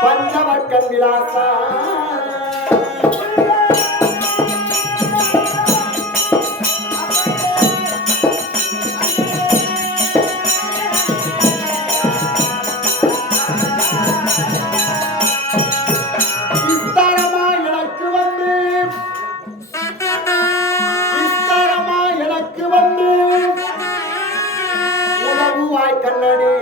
பஞ்சவர்க்கம் விலாசா கண்ணனே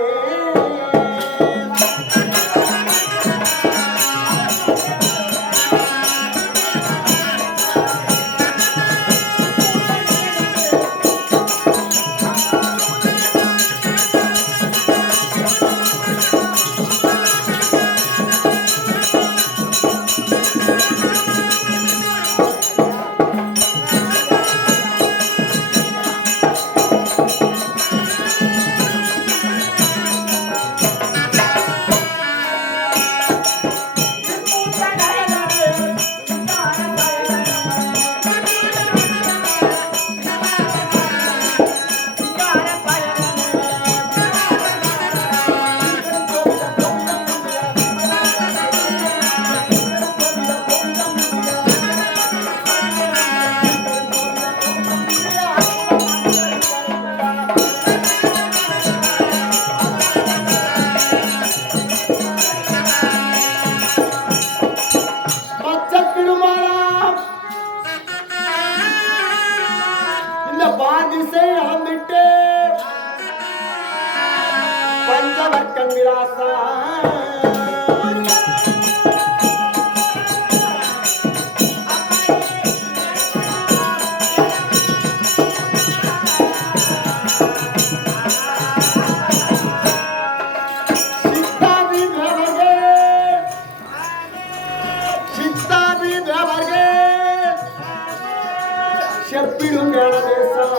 பஞ்சவர்க்கம் விலாசா செப்பிடும் தேசம்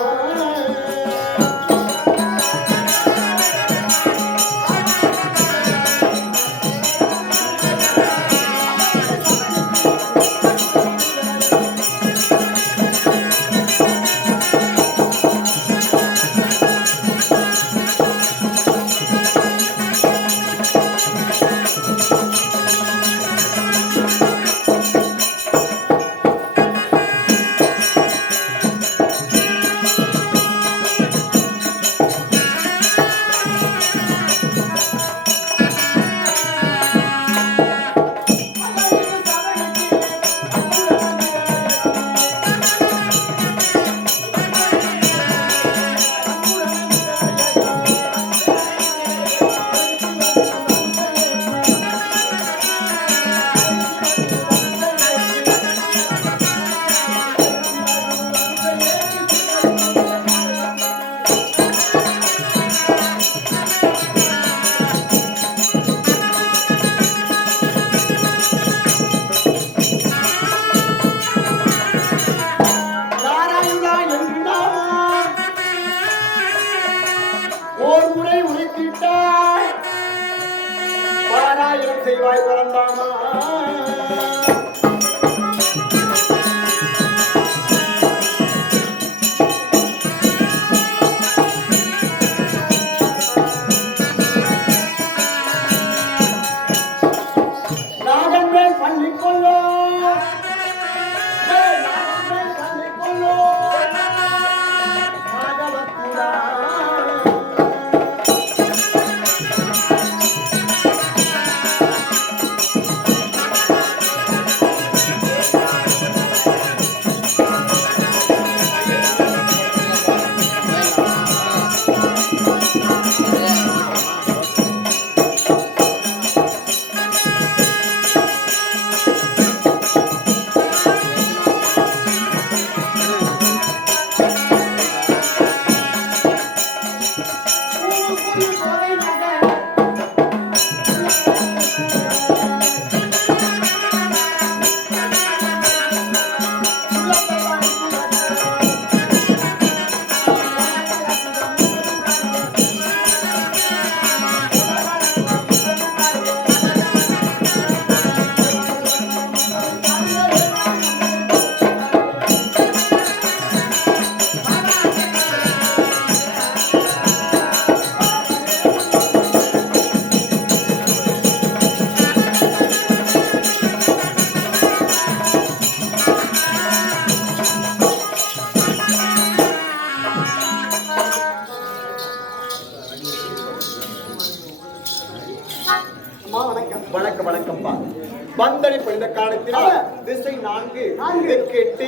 வந்தடி பணிந்த காலத்தினால் திசை 4 தெற்கு 8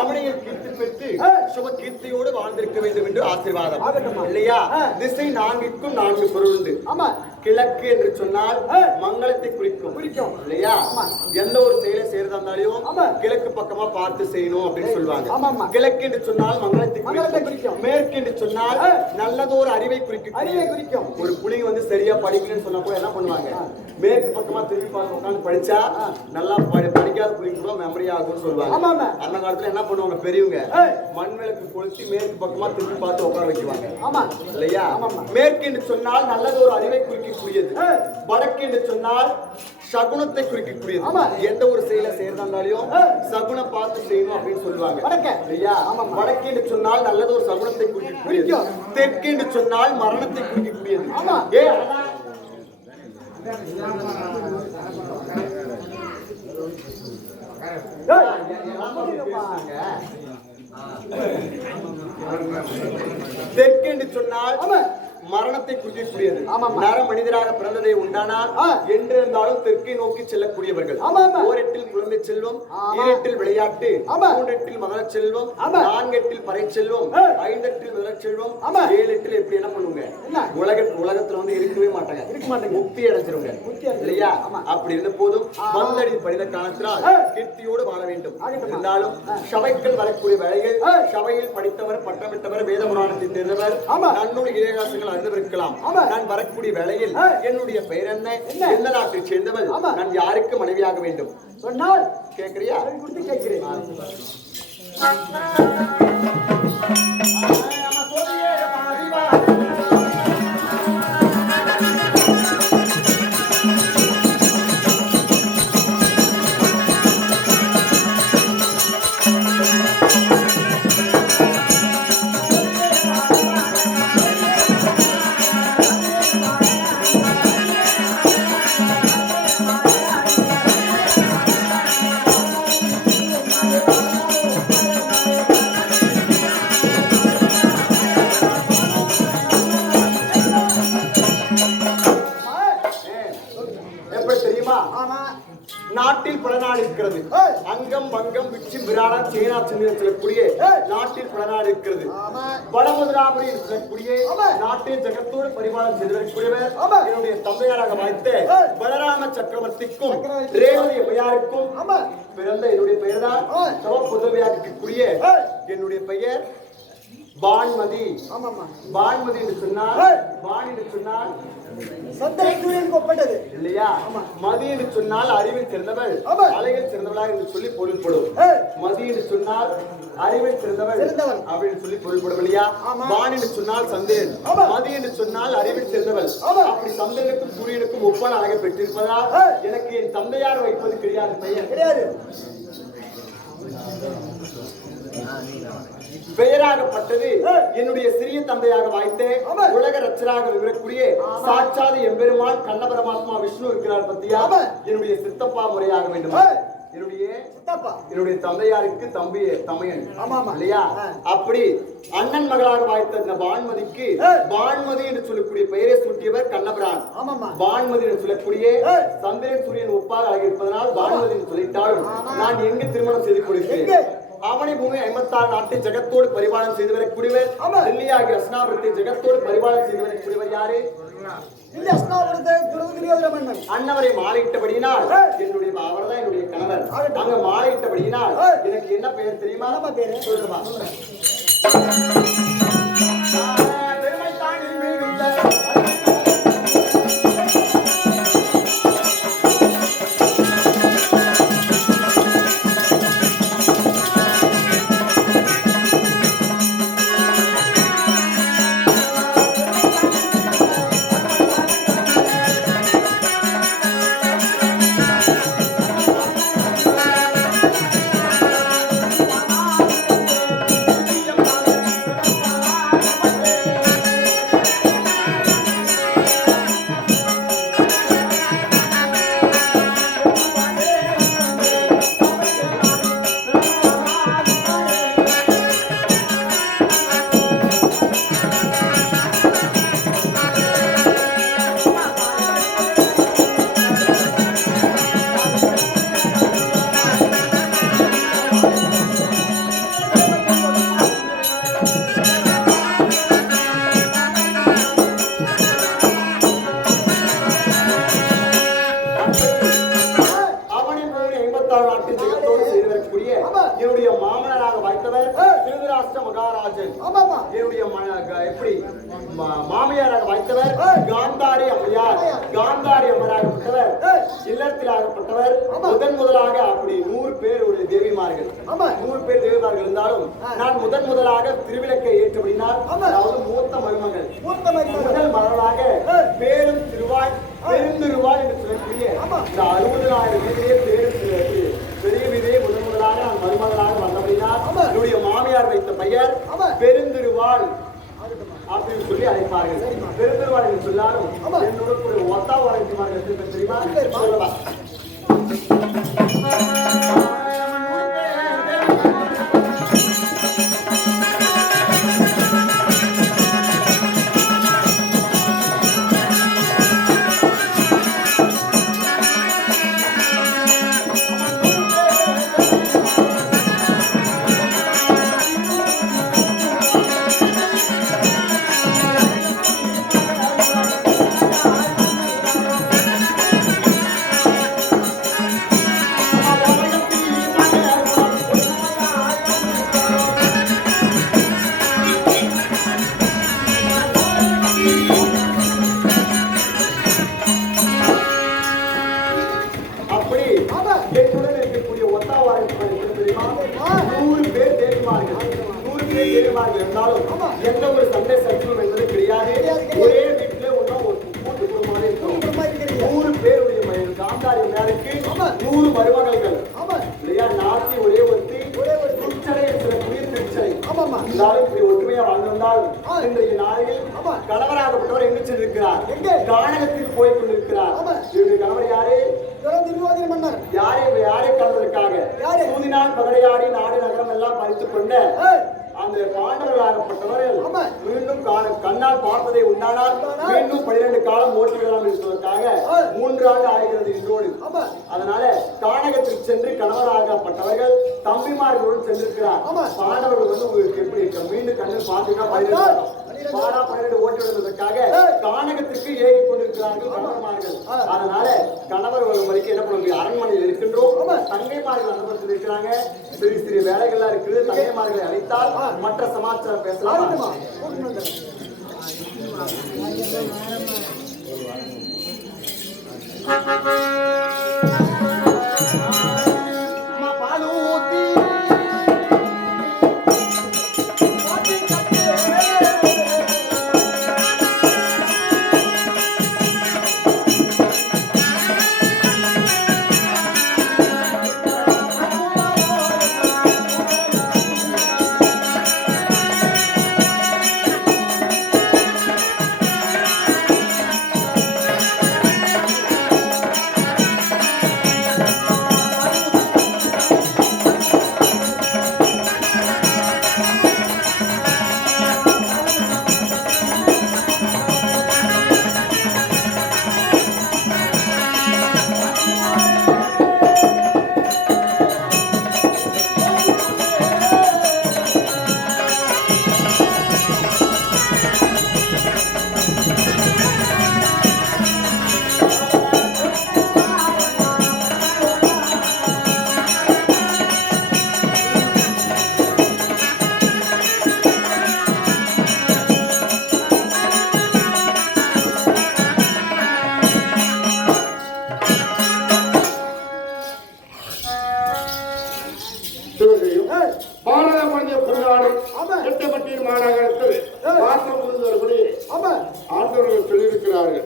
அவனையில் கீர்த்தி பெற்று சுப கீர்த்தியோடு வாழ்ந்திருக்க வேண்டும் என்று ஆசீர்வாதம் இல்லையா? திசை 4க்கும் 4 பொருள் உண்டு. கிழக்கு என்று சொன்னால் மங்களத்தை குறிக்கும் இல்லையா? எந்த ஒரு செயலை செய்யறதா இருந்தாலும் கிழக்கு பக்கமா பார்த்து செய்யணும் அப்படின்னு சொல்லுவாங்க. கிழக்கு என்று சொன்னால் மங்களத்தை குறிக்கும். மேற்கு என்று சொன்னால் நல்லதொரு அறிவை குறிக்கும். ஒரு புள்ளிங்க வந்து சரியா படிக்கணும்னு சொன்னா கூட என்ன பண்ணுவாங்க? மேற்கு பக்கமா திருப்பி பார்த்து உட்காந்து படிச்சா நல்லா படிக்காத புள்ளிங்க கூட மெமரி ஆகும்னு சொல்லுவாங்க. அந்த காலத்துல என்ன பண்ணுவாங்க பெரியவங்க? மண் விளக்கு கொளுத்தி மேற்கு பக்கமா திருப்பி பார்த்து உட்கார வைக்குவாங்க இல்லையா? மேற்கு என்று சொன்னால் நல்லதொரு அறிவை குறிக்கக்கூடியது. வடக்கு என்று சொன்னால் சகுனத்தை குறிக்கக்கூடியது. எந்த ஒரு செயலை செய்யறதாலும் சகுனம் பார்த்து செய்யணும் அப்படின்னு சொல்லுவாங்க இல்லையா? வடக்கு என்று சொன்னால் நல்லது ஒரு சகுனத்தை குறிக்கக்கூடியது. தெற்கு என்று சொன்னால் மரணத்தை குறிக்கக்கூடியது. தெற்கு என்று சொன்னால் மரணத்தை குறிக்கக்கூடியது. நர மனிதராக பிறந்ததை உண்டானால் என்றிருந்தாலும் தெற்கை நோக்கி செல்லக்கூடியவர்கள். ஓரெட்டில் குழந்தை செல்வம், ஈரெட்டில் விளையாட்டு, மூன்றெட்டில் மகர செல்வம், நான்கெட்டில் பறை செல்வம், ஐந்தெட்டில் முதல செல்வம், 7 எட்டில் எப்படி என்ன பண்ணுங்க? உலகத்துல வந்து இருக்கவே மாட்டாங்க, முக்தி அடைஞ்சிருங்க இல்லையா? அப்படி இருந்த போதும் வந்தடி பணிந்த காலத்தினால் கீர்த்தியோடு வாழ வேண்டும். இருந்தாலும் சபைகள் வரக்கூடிய வேலைகள், சபையில் படித்தவர், பட்டமிட்டவர், வேத புராணத்தை தெரிந்தவர், நன்னூல் இறைகாசங்கள் அறிந்திருக்கலாம். நான் வரக்கூடிய வேளையில் என்னுடைய பெயர் என்ன, எந்த நாட்டை சேர்ந்தவள், நான் யாருக்கு மனைவியாக வேண்டும் சொன்னால் கேட்கிறியா? கேட்கிறேன். நாட்டில் பல நாடு இருக்கிறது. அங்கம் வங்கம் விச்சிம் விராடம் சேனா சின்ன சொல்லக்கூடிய நாட்டில் பல நாடு இருக்கிறது. வடமுதலாபுரி சொல்லக்கூடிய நாட்டில் ஜகத்தோடு பரிபாலனம் செய்திருக்கக்கூடியவர் என்னுடைய தந்தையாராக வாய்த்த பலராம சக்கரவர்த்திக்கும் ரேவதி அம்மையாருக்கும் பிறந்த என்னுடைய பெயர் தான் புதவியாக இருக்கக்கூடிய என்னுடைய பெயர் வான்மதி. வான்மதி என்று சொன்னால் வான் என்று சொன்னால் இல்லையா? மதி என்று சொன்னால் அறிவில் சிறந்தவள், அலையில் சிறந்தவளாக என்று சொல்லி பொருள்படும். மதி என்று சொன்னால் அறிவில் சிறந்தவள் அப்படின்னு சொல்லி பொருள்படும் இல்லையா? வான் என்று சொன்னால் சந்திரன், மதி என்று சொன்னால் அறிவில் சிறந்தவள். அப்படி சந்திரனுக்கும் சூரியனுக்கும் ஒப்பான அழகை பெற்றிருப்பதால் எனக்கு என் தந்தையார் வைப்பது கிடையாது, பெயர் கிடையாது. பெயராகப்பட்டது என்னுடைய சிறிய தந்தையாக வாய்த்த உலக ரட்சராக விவரக்கூடிய சாட்சாது எம்பெருமான் கண்ண பரமாத்மா விஷ்ணு இருக்கிறார் பத்தியா? என்னுடைய சித்தப்பா முறையாக வேண்டும். என்னுடைய தந்தையாருக்கு தம்பி தமையன் இல்லையா? அப்படி அண்ணன் மகளாக வாய்த்த இந்த வான்மதிக்கு வான்மதி என்று சொல்லக்கூடிய பெயரை சூட்டியவர் கண்ணபிரான். வான்மதி என்று சொல்லக்கூடிய சந்திரன் சூரியன் ஒப்பாக ஆகியிருப்பதனால் வான்மதி என்று சொல்லிட்டாலும் நான் எங்கு திருமணம் செய்து கொடுக்கிறேன்? அவனை பூமி 56 நாட்டை ஜகத்தோடு பரிபாலனம் செய்து வரக்கூடியவர். டெல்லியாகிய அஸ்னாபுரத்தை ஜகத்தோடு பரிபாலனம் செய்து வரக்கூடியவர் யாரு? அன்னவரை மாலையிட்டபடியினால் என்னுடைய அவர்தான் என்னுடைய கணவர். அங்க மாலையிட்டபடியினால் எனக்கு என்ன பெயர் தெரியுமா? பேரு சொல்லுமா? தர்மராஷ்டிர மகாராஜன் என்னுடைய எப்படி மாமியாராக வைத்தவர் காந்தாரி அம்மையார். காந்தாரி அம்மராகப்பட்டவர் இல்லத்தில் ஆகப்பட்டவர். முதலாக அப்படி 100 பேருடைய தேவிமார்கள் 100 பேர் தேவிமார்கள் இருந்தாலும் நான் முதலாக திருவிளக்கை ஏற்றபடினால் அதாவது மூத்த மருமகள் முதல் மகளாக பேரும் திருவாய் பெருந்திருவாய் என்று சொல்லக்கூடிய இந்த 60,000 வீதியே பெரிய வீதியை முதலாக நான் மருமகளாக வந்தபடினால் என்னுடைய மாமியார் வைத்த பெயர் பெருந்திருவாள் அப்படின்னு சொல்லி அழைப்பார்கள். பெருந்திருவாள் என்று சொல்லாலும் என்னோட ஒரு ஒத்தா வரைக்குமார்கள் தெரியுமா சொல்லலாம். இருந்தாலும் எந்த ஒரு சண்டை சச்சரவும் என்பது கிடையாது. ஒரே வீட்டுல ஒன்னும் ஒரு கூட்டு குடும்பமாக இருக்கும். 100 பேருடைய காந்தாரி மேலுக்கு 100 மருமகள்கள் இல்லையா? நாட்டி ஒரே ஒருத்தி திருச்சடை சொல்லக்கூடிய திருச்சடை எல்லாரும் இப்படி ஒற்றுமையா வாழ்ந்திருந்தால் இன்றைய நாளில் கணவராகப்பட்டவர் எங்கு சென்றிருக்கிறார்? கானகத்துக்கு போய் கொண்டிருக்கிறார். இவருடைய கணவர் யாரு? யாரை காண்பதற்காக சூதினால் பகடையாடி நாடு நகரம் எல்லாம் பறித்துக் கொண்ட அந்த பாண்டவர்களாகப்பட்டவர்கள் மீண்டும் கண்ணால் பார்த்ததை உண்டானால் மீண்டும் 12 காலம் ஓட்டிவிடலாம் என்பதற்காக 3 ஆண்டு ஆகிறது இன்றோடு. அதனால கானகத்திற்கு சென்று கணவராகப்பட்டவர்கள் தம்பிமார்களுடன் சென்றிருக்கிறார். பாண்டவர்கள் உங்களுக்கு எப்படி இருக்க மீண்டும் கண்ணில் பார்த்தீங்கன்னா 12 ஓட்டிவிடுவதற்காக கானகத்திற்கு ஏகி கொண்டிருக்கிறார்கள் கணவன்மார்கள். அதனால கணவர் வரும் வரைக்கும் என்ன பண்ண அரண்மனையில் இருக்கின்றோம். தங்கைமார்கள் அனுபவத்தில் இருக்கிறாங்க. சிறு சிறு வேலைகள்லாம் இருக்குது. தங்கைமார்களை அழைத்தால் மற்ற சமாச்சாரம் பேசலாம். ஆண்டவர்கள் சொல்லியிருக்கிறார்கள்,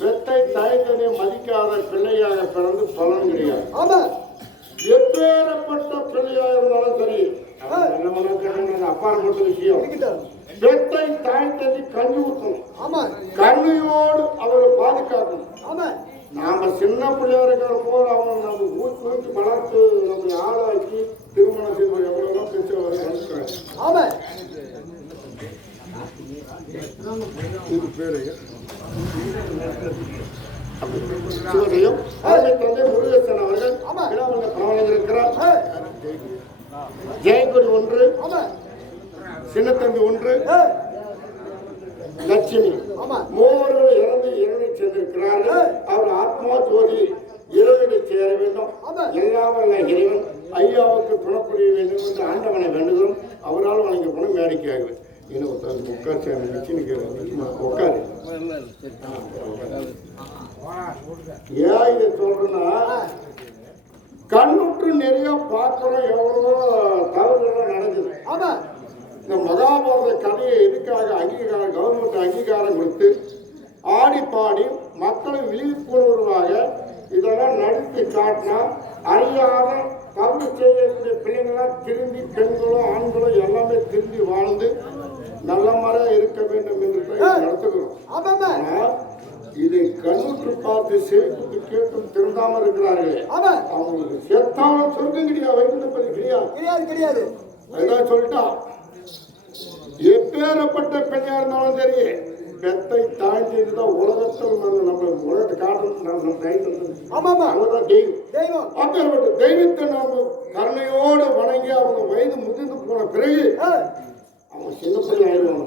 பெத்தை தாய்த்தனை மதிக்காத பிள்ளையாக பிறந்து பலன் கிடையாது. எப்பேறப்பட்ட பிள்ளையாக இருந்தாலும் சரி, அப்பாற்பட்ட விஷயம். பெத்தை தாய்த்தனை கண்ணி ஊற்றணும், கண்ணியோடு அவரை பாதுகாக்கணும். நாம சின்ன பிள்ளையா இருக்கிற போது அவங்க நம்ம ஊற்றி வளர்த்து நம்ம ஆளாக்கி திருமணம் செய்வது எவ்வளவு பெற்றவர்கள். சிவதையும் தந்தை முருகேசன் அவர்கள் இருக்கிறார். ஜெயக்குடி 1, சின்னத்தம்பி 1, லட்சுமி 3 இறந்து சென்றிருக்கிறார்கள். அவர் ஆத்மா ஜோதி இறைவனை சேர வேண்டும். எல்லாவல்ல இறைவன் ஐயாவுக்கு துணை புரிய வேண்டும் என்று ஆண்டவனை வேண்டுகிறோம். அவரால் மேடிக்காக இன்னும் உட்கார் உட்காரு. ஏன் இதை சொல்றேன்னா, கண்ணுற்று நிறைய பார்க்கிறோம், எவ்வளவோ தவறுகள் நடக்குது. ஆமா, இந்த மகாபாரத கதையை எதுக்காக அங்கீகாரம், கவர்மெண்ட் அங்கீகாரம் கொடுத்து ஆடி பாடி மக்களை விழிப்புணர்வாக இதெல்லாம் நடித்து காட்டினா அறியாத தவறு செய்யக்கூடிய பிள்ளைங்களாம் திரும்பி, பெண்களும் ஆண்களும் எல்லாமே திரும்பி வாழ்ந்து நல்ல முறையா இருக்க வேண்டும் என்று நடத்துகிறோம். இதை கண்ணுற்று பார்த்து செவிக்கு கேட்டும் திருந்தாம இருக்கிறார்களே, அவங்களுக்கு செத்தாலும் சொர்க்கம் கிடையாது, வைகுண்டப்பதி கிடையாது. அதுதான் சொல்லிட்டான். எப்பேறப்பட்ட பெண்ணா இருந்தாலும் சரி, பெத்தை தாழ்ந்திருந்தா உலகத்தில் நம்ம உலகத்தை காட்டணும். தெய்வம் அப்பேற்பட்ட தெய்வத்தை நாம கருணையோடு வணங்கி அவங்க வயது முதிர்ந்து போன பிறகு அவங்க சின்ன பிள்ளை ஆயிடுவாங்க.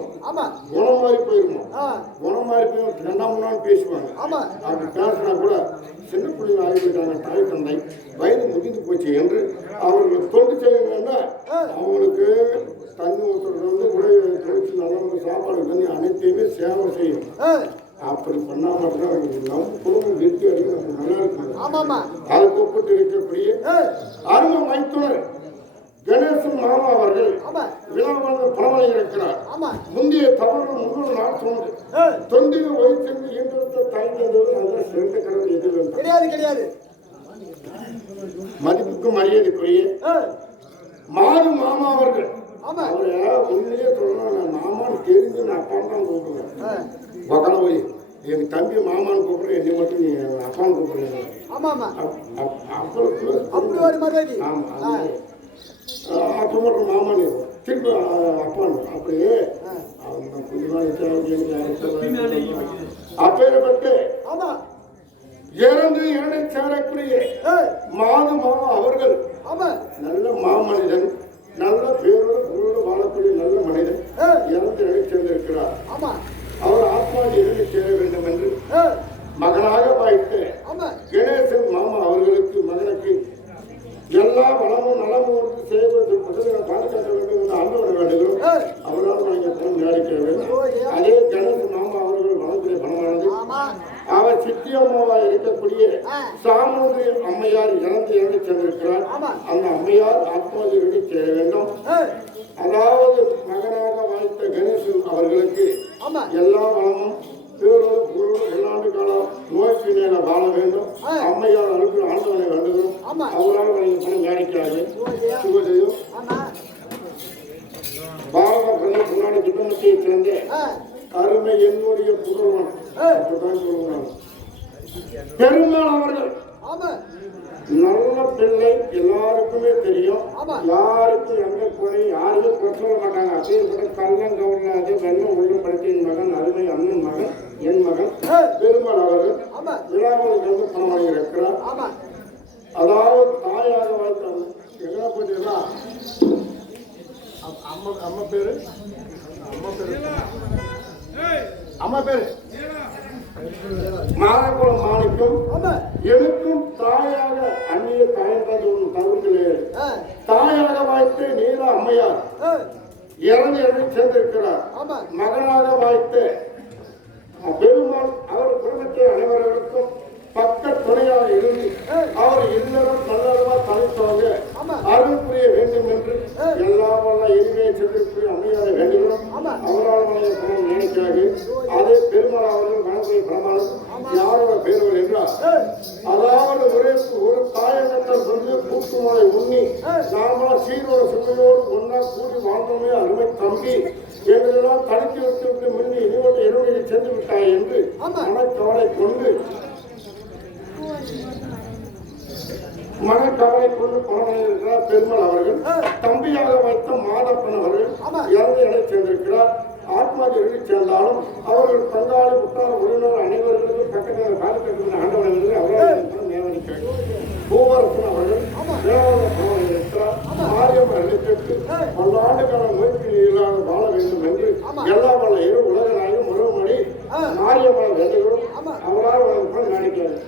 குணம் மாதிரி போயிருக்கணும். குணம் மாதிரி போய் ரெண்டாம் பேசுவாங்க. அப்படி பேசினா கூட சின்ன பிள்ளைங்க ஆகிவிட்டாங்க, தாய் தந்தை வயது முதிர்ந்து போச்சு என்று அவர்கள் தொண்டு செய்யணும்னா அவங்களுக்கு தண்ணி ஊற்றுறது, உடைய தொழிற்சி, நல்ல சாப்பாடு தண்ணி அனைத்தையுமே சேவை செய்யும். அப்படி பண்ணா மட்டும் நம்ம குடும்பம் வெற்றி அடைந்து நம்ம நல்லா இருக்கணும். அதை கூப்பிட்டு இருக்கக்கூடிய அருமை மைத்துனர் கணேசன் மாமா அவர்கள் விழாவான பரவலை இருக்கிறார். முந்தைய தவறு 3 நாள் தோன்று தொண்டிய வயசு இயந்திரத்தை தாய்ந்தது நல்ல சிறந்த கடவுள் எதிர்ப்பு கிடையாது. மதிப்புக்கும் மரியாதைக்குரிய மாறு மாமா அவர்கள், அவரை உண்மையிலே சொல்லணும், மாமான்னு தெரிஞ்சு நான் அப்பான்னு தான் கூப்பிடுவேன். பகலவழி எங்க தம்பி மாமான்னு கூப்பிடுறேன், என்னை மட்டும் நீ அப்பான்னு கூப்பிடுறீங்க. அப்போ மட்டும் மாமானு திருப்பி அப்பான்னு அப்படியே அவங்க கொஞ்ச நாள் அப்பேற்பட்டு இறந்து இறந்து சேரக்கூடிய மாது மாமா அவர்கள் நல்ல மாமனிதன், நல்ல பேரோடு வாழக்கூடிய நல்ல மனிதன், இறந்து இறந்து சேர்ந்திருக்கிறார். அவர் ஆத்மாவில் இறந்து சேர வேண்டும் என்று மகனாக வாய்த்த கணேசன் மாமா அவர்களுக்கு மகனுக்கு எல்லா வளமும் நலமும் செய்வது பாதுகாக்க வேண்டும் என்று ஆண்டவரை வேண்டுகிறோம். அவரால் நாங்கள் நியாயிக்க வேண்டும். அதே கணேசன் மாமா அவர்கள் வளர்க்கிற பணமானது அவர் சித்தியம்மாவா இருக்கக்கூடிய சாமூதி அம்மையார் இறந்து சென்றிருக்கிறார். அந்த அம்மையார் ஆத்மாதியோடு சேர வேண்டும். அதாவது மகனாக வாய்த்த கணேசன் அவர்களுக்கு எல்லா வளமும் பேரோடு புகழோடு எல்லாண்டு காலம் நோய்க்கு மேல வாழ வேண்டும். அம்மையார் அனுப்பின ஆண்டவனை வேண்டுகிறோம். அவரால் பணம் நியாயிக்கிறாங்க. சுகதையும் பாரத பிரதமர் முன்னாடி குடும்பத்தை சேர்ந்த அருமை என்னுடைய புகழ்வன் பெருமாள் அவர்கள் நல்ல பிள்ளை, எல்லாருக்குமே தெரியும். யாருக்கும் எந்த குறை, யாருக்கும் பிரச்சனை மாட்டாங்க. அதேபோல கள்ளம் கவர்னாது வெள்ளம் ஒழுங்குபடுத்தி என் மகன் அருமை அண்ணன் மகன் என் மகன் பெருமாள் அவர்கள் விழாவில் வந்து பணம் வாங்கி இருக்கிறார். அதாவது தாயாக வாழ்த்தாங்க. எங்க போயிட்டா அம்மா பேரு மாதக்குளம் மாணிக்கம். எனக்கும் தாயாக அந்நிய தாயந்தான் தகுதியிலே தாயாக வாய்த்த நீல அம்மையார் இறந்து சேர்ந்திருக்கிறார். மகனாக வாய்த்த பெருமாள் அவர் குடும்பத்தை அனைவர்களுக்கும் பக்க துணையாக இருந்து அவர் இல்லறம் நல்லறமா தனித்தவங்க அருள் புரிய வேண்டும் என்று எல்லா வல்ல எளிமையை சென்றிருக்கிற அம்மையாரை வேண்டுகிறோம். அவரால் பணம் நினைக்காது. அதே பெருமாள் அவர்கள் மனதை பிரமாணம் யாரோட பேருவர் என்றார். அதாவது ஒரு தாயகத்தை சொல்லி கூட்டுமாலை உண்ணி நாம சீரோட சுமையோடு ஒன்னா கூடி வாழ்ந்தோமே அருமை தம்பி எங்களெல்லாம் தடுக்கி வைத்துவிட்டு முன்னி இனிவட்ட இருவரையில் சென்று விட்டாய் என்று மனக்கவலை கொண்டு பணம் இருக்கிறார். பெருமாள் அவர்கள் தம்பியாக வைத்த மாதப்பன் அவர்கள் இறந்து சேர்ந்திருக்கிறார். ஆத்மாதிகளை சேர்ந்தாலும் அவர்கள் பங்காளி உற்றார் உறவினர் அனைவர்களுக்கும் பக்கத்தில் காலக்கட்டத்தில் ஆண்டவர்கள் அவர்கள் நியமனிக்கிறார். பூவரசன் அவர்கள் பணம் இருக்கிறார். மாரியம் அழைத்திட்டு பல்லாண்டு கால முயற்சியில் இல்லாத வாழ வேண்டும் என்று எல்லா வல்ல இரு உலக நாயகம் முருகமணி மாரியம்மன் வேண்டுகிறோம். அவரால் பணம் நினைக்கிறார்.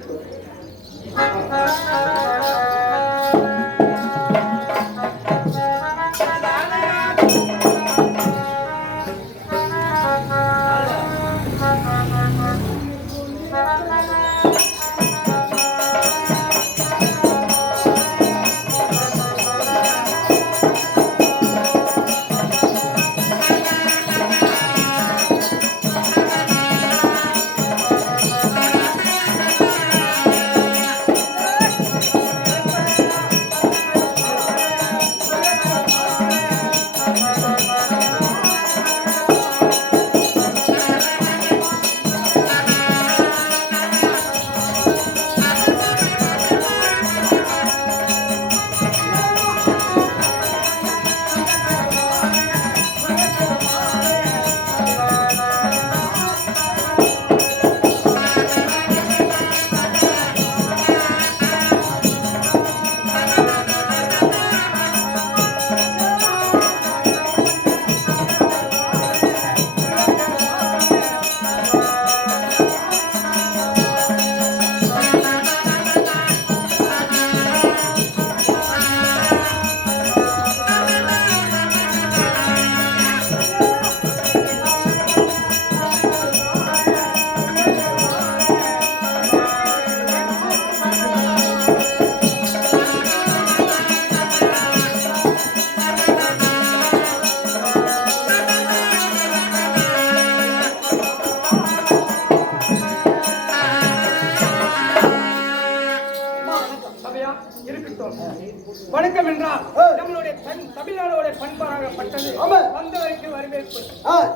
விட்டது. வந்தவருக்கு வரவேற்பு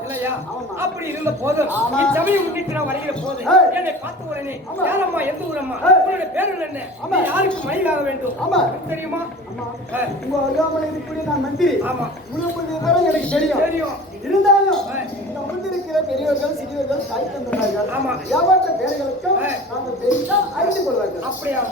இல்லையா? அப்படி இருந்த போதும் இச்சமயம் முன்னிட்டு நான் வருகிற போது என்னை பார்த்த உடனே யாரம்மா, எந்த ஊரம்மா, உங்களுடைய பேர் என்ன, யாருக்கு மனைவியாக வேண்டும் தெரியுமா? உங்க அருகாமலை இருக்கக்கூடிய நான் மந்திரி. ஆமா, எனக்கு தெரியும். இருந்தாலும் இந்த முன்னிருக்கிற பெரியவர்கள் சிறியவர்கள் தாய் தந்தார்கள். ஆமா, யாவற்ற பேர்களுக்கும் நாங்கள் தெரிந்தா அறிந்து கொள்வார்கள். அப்படியா?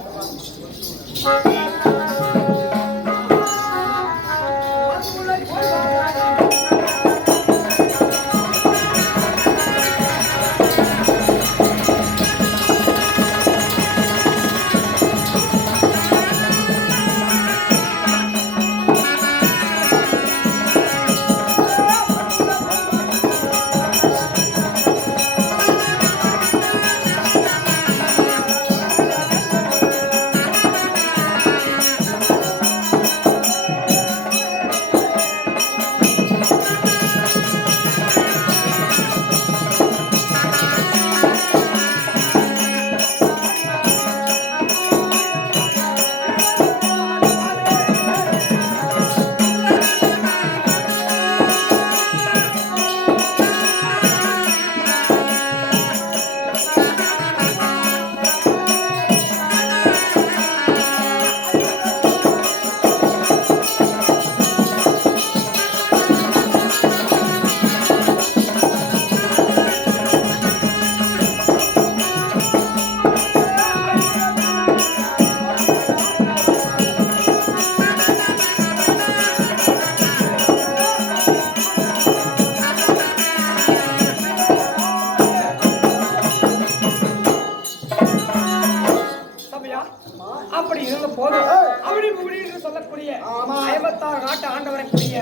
அப்படி இருந்த போது அப்படி முடி என்று சொல்லக்கூடிய 56 நாட்டு ஆண்டவரைக்கூடிய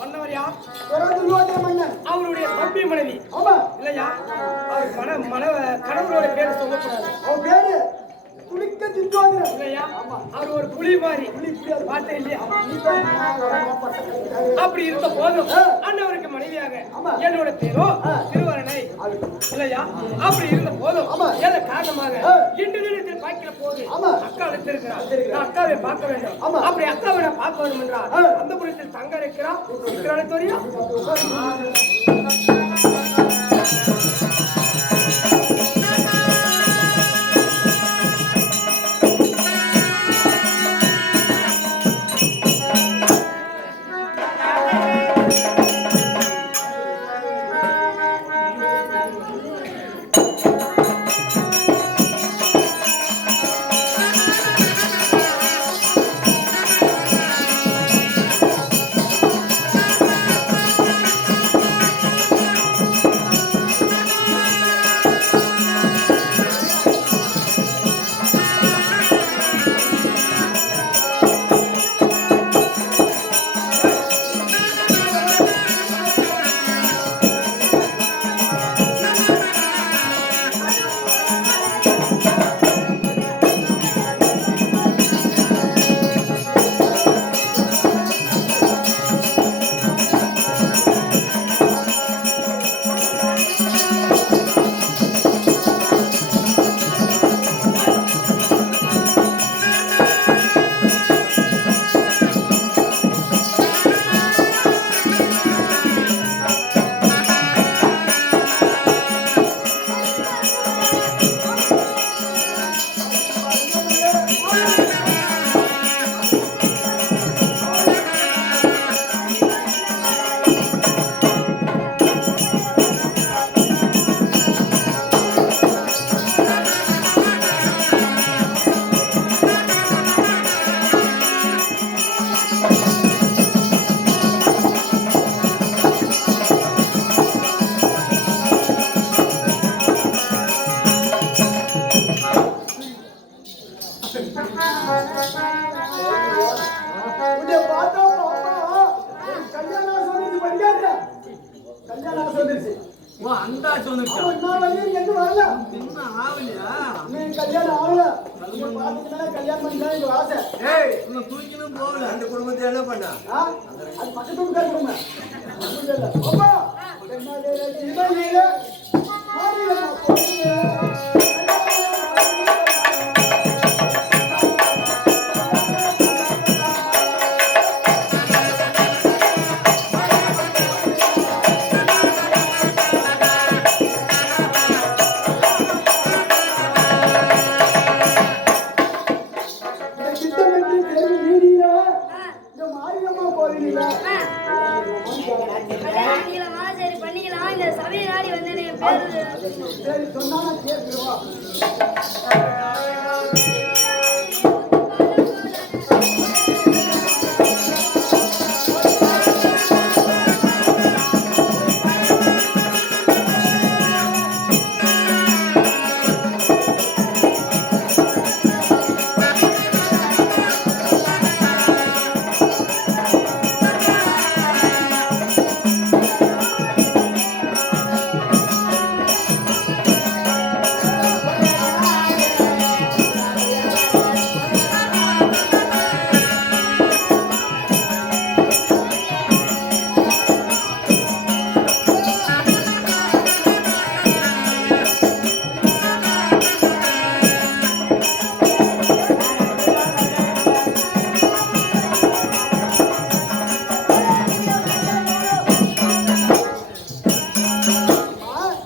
மன்னவர் யார்? அவருடைய தம்பி மனைவி இல்லையா? அவர் கடவுளோட பேர் சொல்லக்கூடாது. இல்லையா? அவர் ஒரு புலி மாதிரி பாட்டு இல்லையா? அப்படி இருந்த போதும் அண்ணவருக்கு மனைவியாக என்னோட பேரோ திருவரணை இல்லையா? அப்படி இருந்த போதும் எதன் காரணமாக இன்று தினத்தில் பார்க்கிற போது அக்கா அழைத்திருக்கிறார். நான் அக்காவை பார்க்க வேண்டும். அப்படி அக்காவை நான் பார்க்க வேண்டும் என்றால் அந்த புறத்தில் தங்க இருக்கிறாள் தெரியும். சபையை நாடி வந்தேனே, என் பேரு சரி சொன்னாலும் கேட்கிறோம்.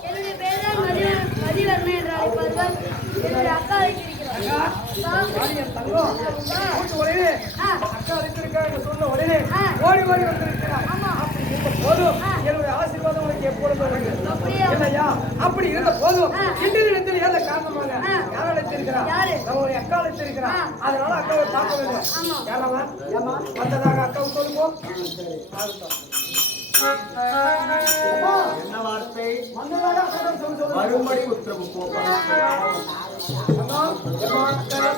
என்னுடைய பேர் தான் மதிவர்மன் என்று அழைப்பார்கள். என்னுடைய அக்கா வைத்திருக்கிறார். என் தங்கம் கூட்டு உடனே அக்கா அழைத்திருக்காங்க சொன்ன உடனே ஓடி ஓடி வந்திருக்கிறார். அப்படி இருந்த போதும் என்னுடைய ஆசீர்வாதம் உனக்கு எப்பொழுதும் உண்டு. இல்லையா? அப்படி இருந்த போதும் இன்றைய ஏத காரணமாக யார் அழைத்திருக்கிறார்? யாரு? நம்முடைய அக்கா அழைத்திருக்கிறார். அதனால அக்காவை பார்க்க வேண்டும். யாரம்மா? ஏம்மா? வந்ததாக அக்காவுக்கு சொல்லுவோம். என்ன வார்த்தை? மறுபடி உத்தரவு போப்பா.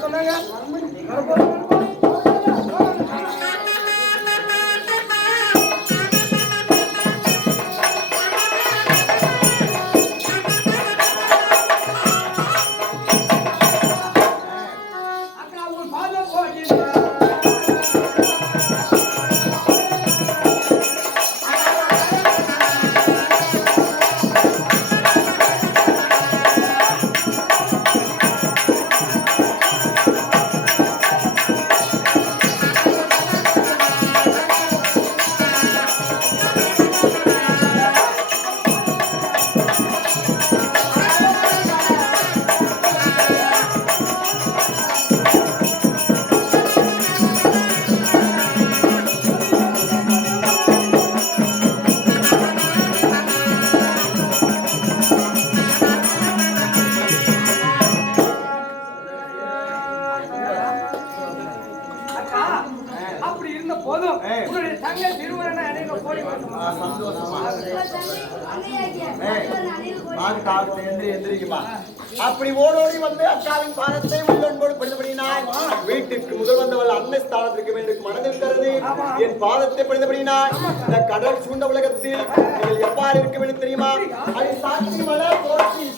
சொன்னாங்க அக்கா உன் பாதம் போகிறேன். அக்கா, அப்படி இருந்த போதும் உன்னுடைய தங்கை திருவரனை அடைந்த கோடி வேண்டும். சந்தோஷமா. உங்கள் தங்கையாகிய மதிவர்மன் அணியில் கோடி ஆகட்டும், எந்திரிக்குமா. அப்படி ஓடோடி வந்து அக்காவின் பாதத்தை உள்ளன்போடு படித்தபடினாய். வீட்டிற்கு முதல் வந்தவள் அன்னை ஸ்தானத்திற்கு வேண்டும் மனதிருக்கிறது. என் பாதத்தை படித்தபடினாய். இந்த கடல் சூழ்ந்த உலகத்தில் நீங்கள் எவ்வாறு இருக்க வேண்டும் தெரியுமா? அதை சாட்சி மலர் போற்றி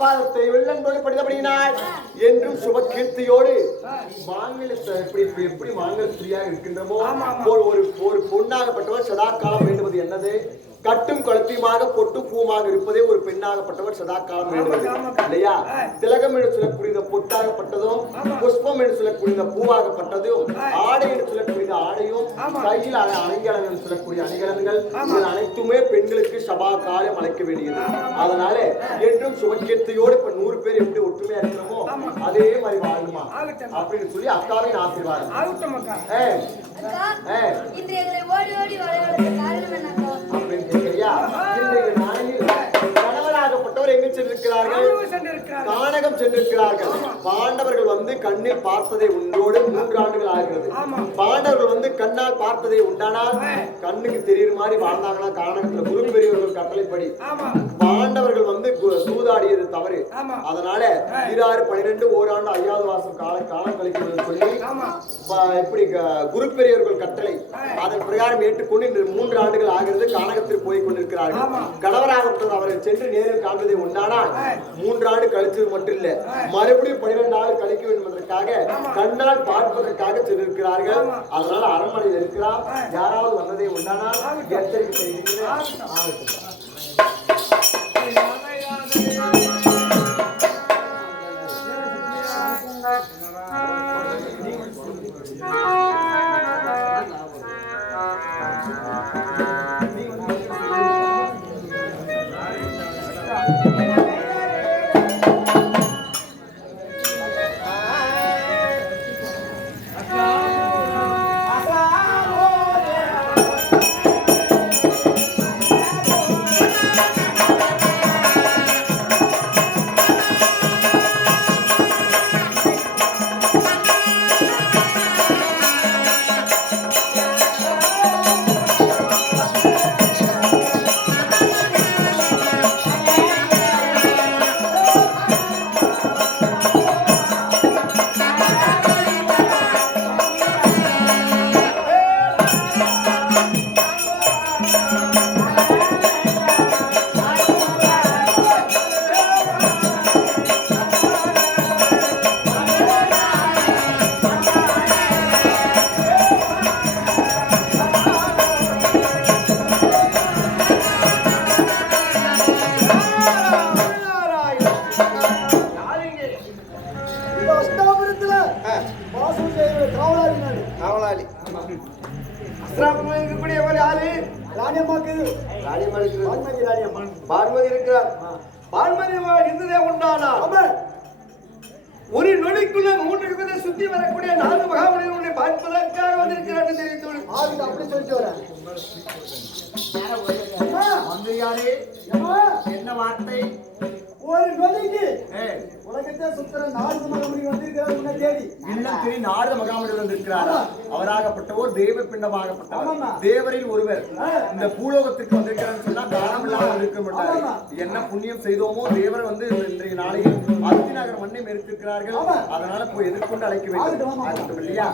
பாதத்தை வெள்ளன்போடு படித்தபடியினால் என்றும் சுப கீர்த்தியோடு மாங்கல்யத்தை எப்படி மாங்கல்யத்திரியாக இருக்கின்றமோ ஒரு பொண்ணாகப்பட்டவர் சதா காலம் வேண்டுவது என்னது? கட்டும் கழுத்தியுமாக பொட்டு பூமாக இருப்பதே ஒரு பெண்ணாகப்பட்டவர் சதா காலம் வேண்டுவது இல்லையா? திலகம் என்று சொல்லக்கூடிய பொட்டாகப்பட்டதும், புஷ்பம் என்று சொல்லக்கூடிய பூவாகப்பட்டதும், ஆடை என்று சொல்லக்கூடிய ஆடையும், கையில் அணிகலன் என்று சொல்லக்கூடிய அணிகலன்கள், இது அனைத்துமே பெண்களுக்கு சபா காலம் அழைக்க வேண்டியது. அதனால என்றும் சுபக்கீர்த்தியோடு இப்ப 100 பேர் எப்படி ஒற்றுமையா இருக்கிறோமோ அதே மாதிரி வாழுமா அப்படின்னு சொல்லி அக்காவின் ஆசீர்வாதம். அக்கா, இன்று எங்களை ஓடி ஓடி விளையாடுறது காரணம் என்னக்கா? அப்படின்னு கேட்கறியா? இன்றைய நாளில் கணவராகப்பட்டவர் எங்கு சென்றிருக்கிறார்கள்? கானகம் சென்றிருக்கிறார்கள். பாண்டவர்கள் வந்து கண்ணில் பார்த்ததை உண்டோடு 3 ஆண்டுகள் ஆகிறது. பாண்டவர்கள் வந்து கண்ணால் பார்த்ததை உண்டானால் கண்ணுக்கு தெரியுற மாதிரி வாழ்ந்தாங்கன்னா கானகத்துல குரு பெரியவர்கள் கட்டளைப்படி பாண்டவர்கள் வந்து சூதாடியது தவறு. அதனால 12 ஓராண்டு 5வது மாசம் காலம் கழிக்கிறது சொல்லி இப்படி குரு பெரியவர்கள் கட்டளை அதன் பிரகாரம் ஏற்றுக்கொண்டு இன்று 3 ஆண்டுகள் ஆகிறது. கானகத்தில் போய் கொண்டிருக்கிறார்கள். கணவராகப்பட்டவர் அவரை சென்று நேரில் காண்பதை உண்டானால் 3 ஆண்டு கழிச்சது மட்டும் இல்ல, மறுபடியும் 12 ஆண்டு கழிக்க வேண்டும் என்பதற்காக கண்ணால் பார்ப்பதற்காக சென்றிருக்கிறார்கள். அதனால அரண்மனையில் இருக்கிறார். யாராவது வந்ததை உண்டானால் எச்சரிக்கை செய்கிறேன். ஒரு நொடிக்குள்ள 3 யுகத்தை சுத்தி வரக்கூடிய 4 மகாமுனிகளை பார்ப்பதற்காக வந்திருக்கிறார் தெரிவித்துள்ளது. அப்படி சொல்லிட்டு வரேன். என்ன வார்த்தை? ஒரு நொடிக்கு உலகத்தை சுத்தர 4 மகாமுனி வந்திருக்கிறார். உன்னை தேடி இல்லம் திரு 4 மகாமுனிவர் வந்திருக்கிறார். அவராகப்பட்டவர் தேவ பிண்டமாகப்பட்டவர், தேவரில் ஒருவர். இந்த பூலோகத்திற்கு வந்திருக்கிறார் சொன்னா தானம் இல்லாமல் இருக்க மாட்டார். என்ன புண்ணியம் செய்தோமோ தேவர் வந்து இன்றைய நாளையில் அத்திநகர் மண்ணை மெருத்திருக்கிறார்கள். அதனால போய் எதிர்கொண்டு அழைக்க வேண்டும் இல்லையா?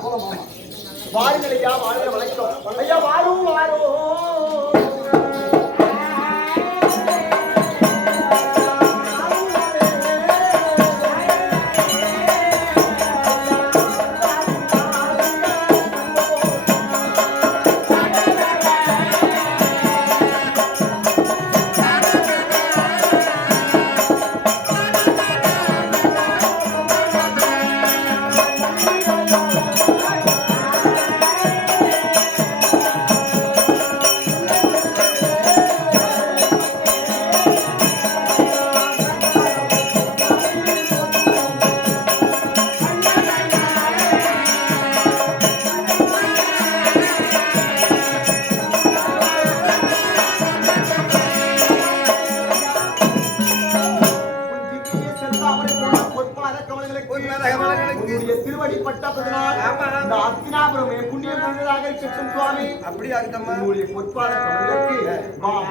வாருங்கள் ஐயா, வாருங்கள். வணக்கம் ஐயா. வாரும் வாரும்.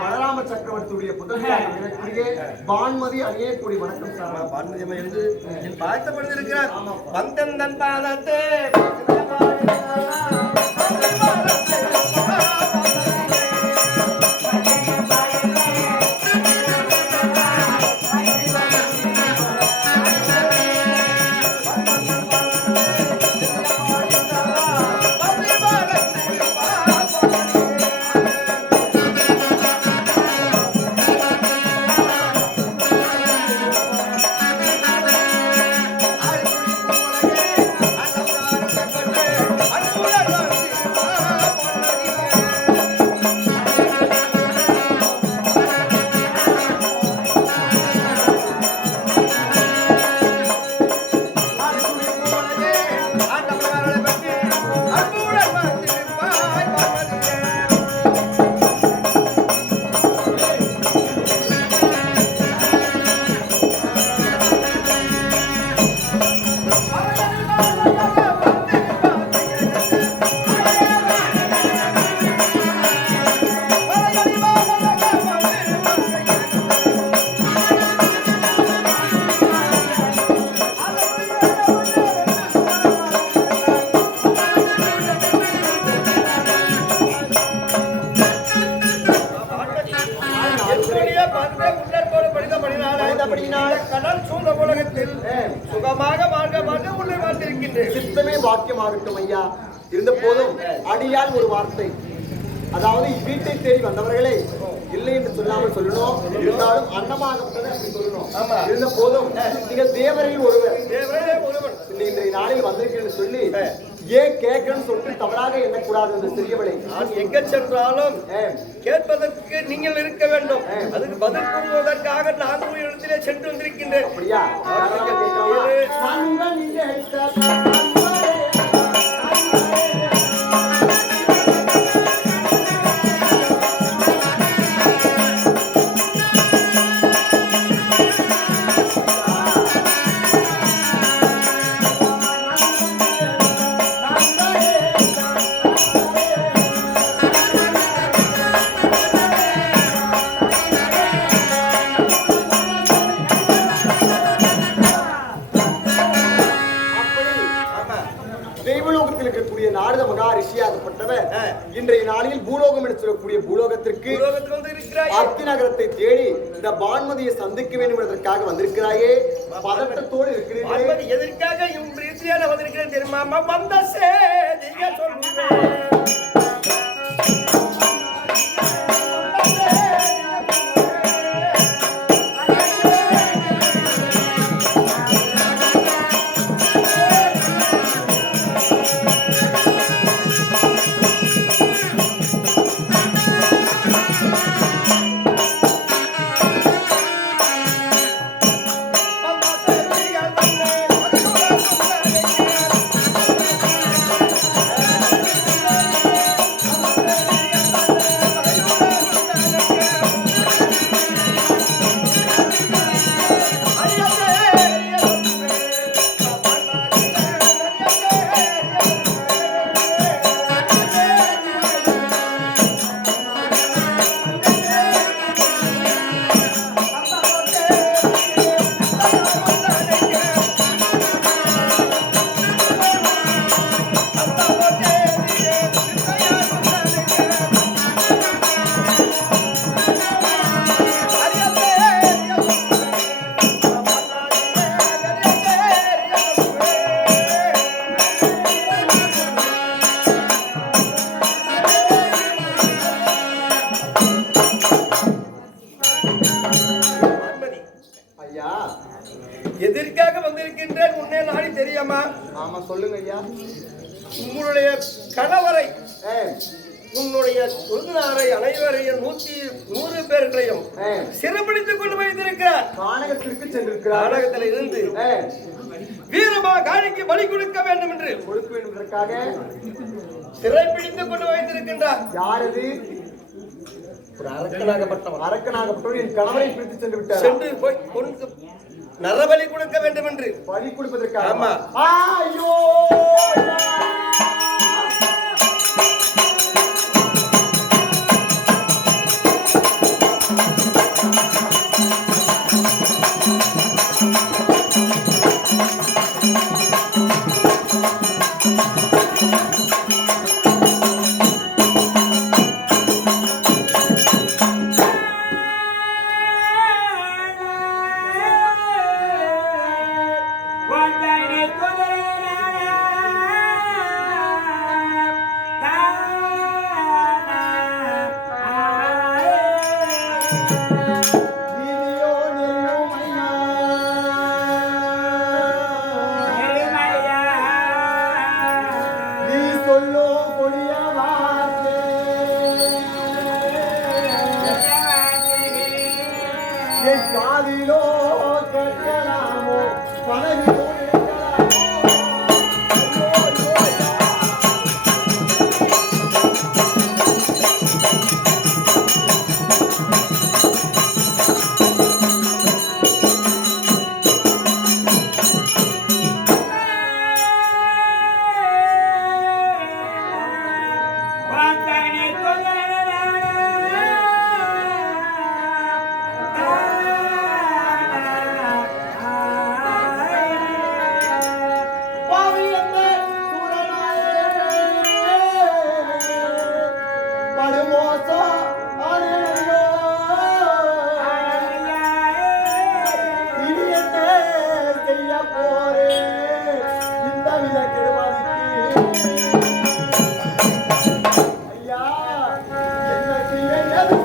பலராம சக்கரவர்த்தியுடைய பான்மதி அணியக்கூடிய வணக்கம் சார். பான்மதி அம்மா இருந்து என் பார்க்கப்படுத்திருக்கிறார். பந்தன் தன் பாதத்தை நாடகமாகட்டும் ஐயா. இருந்த போதும் அடியால் ஒரு வார்த்தை, அதாவது வீட்டை தேடி வந்தவர்களே இல்லை என்று சொல்லாமல் சொல்லணும். இருந்தாலும் அன்னமாகப்பட்டதை அப்படி சொல்லணும். இருந்த போதும் நீங்கள் தேவரையில் ஒருவர் இன்றைய நாளில் வந்திருக்கேன்னு சொல்லி ஏன் கேட்கணும்னு சொல்லிட்டு தவறாக எண்ணக்கூடாது என்று தெரியவில்லை. நான் எங்க சென்றாலும் கேட்பதற்கு நீங்கள் இருக்க வேண்டும். அதுக்கு பதில் கூறுவதற்காக நான் இடத்திலே சென்று வந்திருக்கின்றேன். அப்படியா? நாரத மகாரிஷியாகப்பட்டவர் இன்றைய நாளில் பூலோகம் என்று சொல்லக்கூடிய பூலோகத்திற்கு அத்தி நகரத்தை தேடி இந்த பான்மதியை சந்திக்க வேண்டும் என்பதற்காக வந்திருக்கிறாயே. பதட்டத்தோடு இருக்கிறீர்கள். எதற்காக வந்திருக்கிறேன் தெரியுமா? வந்த சேதியை சொல்றேன். எதற்காக வந்திருக்கின்றேன் உன்னே நாடி தெரியாமா? ஆமா சொல்லுங்க ஐயா. உங்களுடைய கணவரை, உன்னுடைய கொழுந்தனாரை அனைவரையும் 100 பேர்களையும் சிறைப்பிடித்துக் கொண்டு வைத்திருக்கிறார். கானகத்திற்கு சென்றிருக்கிறார். கானகத்தில் இருந்து வீரமா காணிக்கு பலி கொடுக்க வேண்டும் என்று கொடுக்க வேண்டும் என்பதற்காக சிறைப்பிடித்துக் கொண்டு வைத்திருக்கின்றார். யார் அது? ஒரு அரக்கனாகப்பட்டவன். அரக்கனாகப்பட்டவன் என் கணவரை பிடித்து சென்று விட்டார். சென்று போய் கொண்டு நரபலி கொடுக்க வேண்டும் என்று. பலி கொடுப்பதற்காக? ஆமா. ஐயோ காதிலோ கேட்கலாமோ பணவிலோ ஐயா என்ன செய்ய எது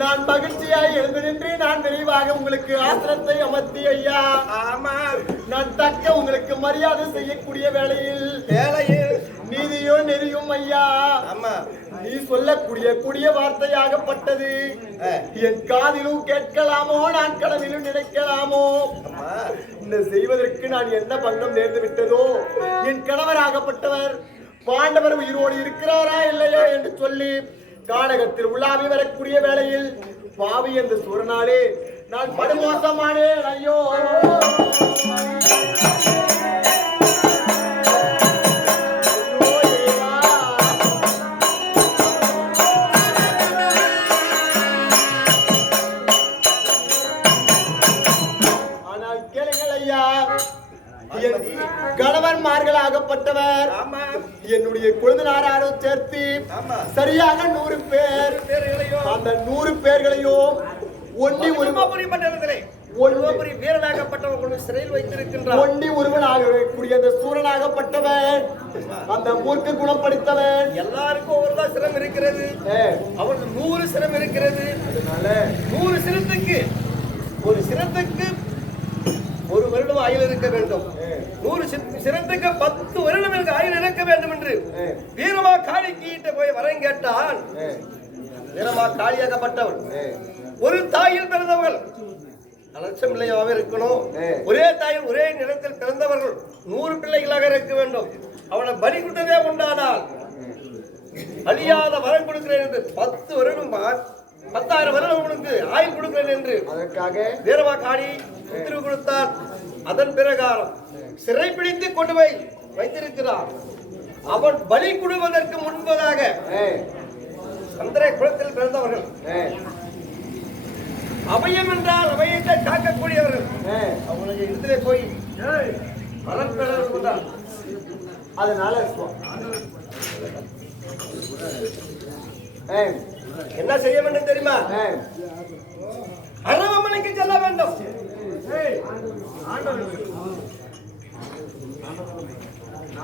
நான் மகிழ்ச்சியாய் எழுந்து நின்று நான் விரைவாக உங்களுக்கு ஆசிரத்தை அமர்த்தி ஐயா. ஆமா, நான் தக்க உங்களுக்கு மரியாதை செய்யக்கூடிய வேளையில் நீதியோ நெறியும் ஐயா. ஆமா, நீ சொல்லக்கூடிய வார்த்தையாகப்பட்டது என் காதிலும் கேட்கலாமோ, நான் கனவிலும் நினைக்கலாமோ? இந்த செய்வதற்கு நான் என்ன பங்கம் நேர்ந்து விட்டதோ? என் கணவராகப்பட்டவர் பாண்டவர் உயிரோடு இருக்கிறாரா இல்லையா என்று சொல்லி கானகத்தில் உலாவி வரக்கூடிய வேளையில் பாவி என்று சூரனாலே நான் படுமோசமானேன். ஐயோ, ஆனால் கேளுங்கள் ஐயா, கணவன்மார்களாகப்பட்டவர் என்னுடைய கொழுந்தனாரோடு சேர்த்து சரியாக 100 பேர், அந்த 100 பேர்களையும் ஒண்டி வீரனாகப்பட்டவர்கள் சிறையில் வைத்திருக்கின்றார். ஒண்டி ஒருவனாகக்கூடிய அந்த சூரனாகப்பட்டவன், அந்த மூர்க்க குணம் படித்தவன். எல்லாருக்கும் ஒருதான் சிரம் இருக்கிறது, அவருக்கு 100 சிரம் இருக்கிறது. அதனால 100 சிரத்துக்கு ஒரு சிரத்துக்கு 1 வருடம் ஆயுள் இருக்க வேண்டும். 100 சிரத்துக்கு 10 வருடம் எனக்கு ஆயுள் இருக்க வேண்டும் என்று வீரமா காளிக்கிட்ட போய் வரம் கேட்டான். வீரமா காளியாகப்பட்டவள் ஒரு தாயில் பிறந்தவர்கள், அலட்சமில்லையாக இருக்கணும். ஒரே தாயில் ஒரே நிலத்தில் பிறந்தவர்கள் 100 பிள்ளைகளாக இருக்க வேண்டும். அவனை பலி கொடுத்ததே உண்டானால் அழியாத வரம் கொடுக்கிறேன் என்று 10 வருடம் 10,000 வருடம் உங்களுக்கு ஆயுள் கொடுக்கிறேன் என்று அதற்காக வீரமா காளி உத்தரவு கொடுத்தார். அதன் பிரகாரம் சிறை பிடித்து கொண்டு போய் வைத்திருக்கிறார். அவன் பலி கொடுவதற்கு முன்பதாக சந்திர குலத்தில் பிறந்தவர்கள், அபயம் என்றால் அபயத்தை காக்கக்கூடியவர்கள், அவங்களுடைய இடத்திலே போய் மரம் பெற. அதனால என்ன செய்ய வேண்டும் தெரியுமா? அரவமனைக்கு செல்ல வேண்டும்.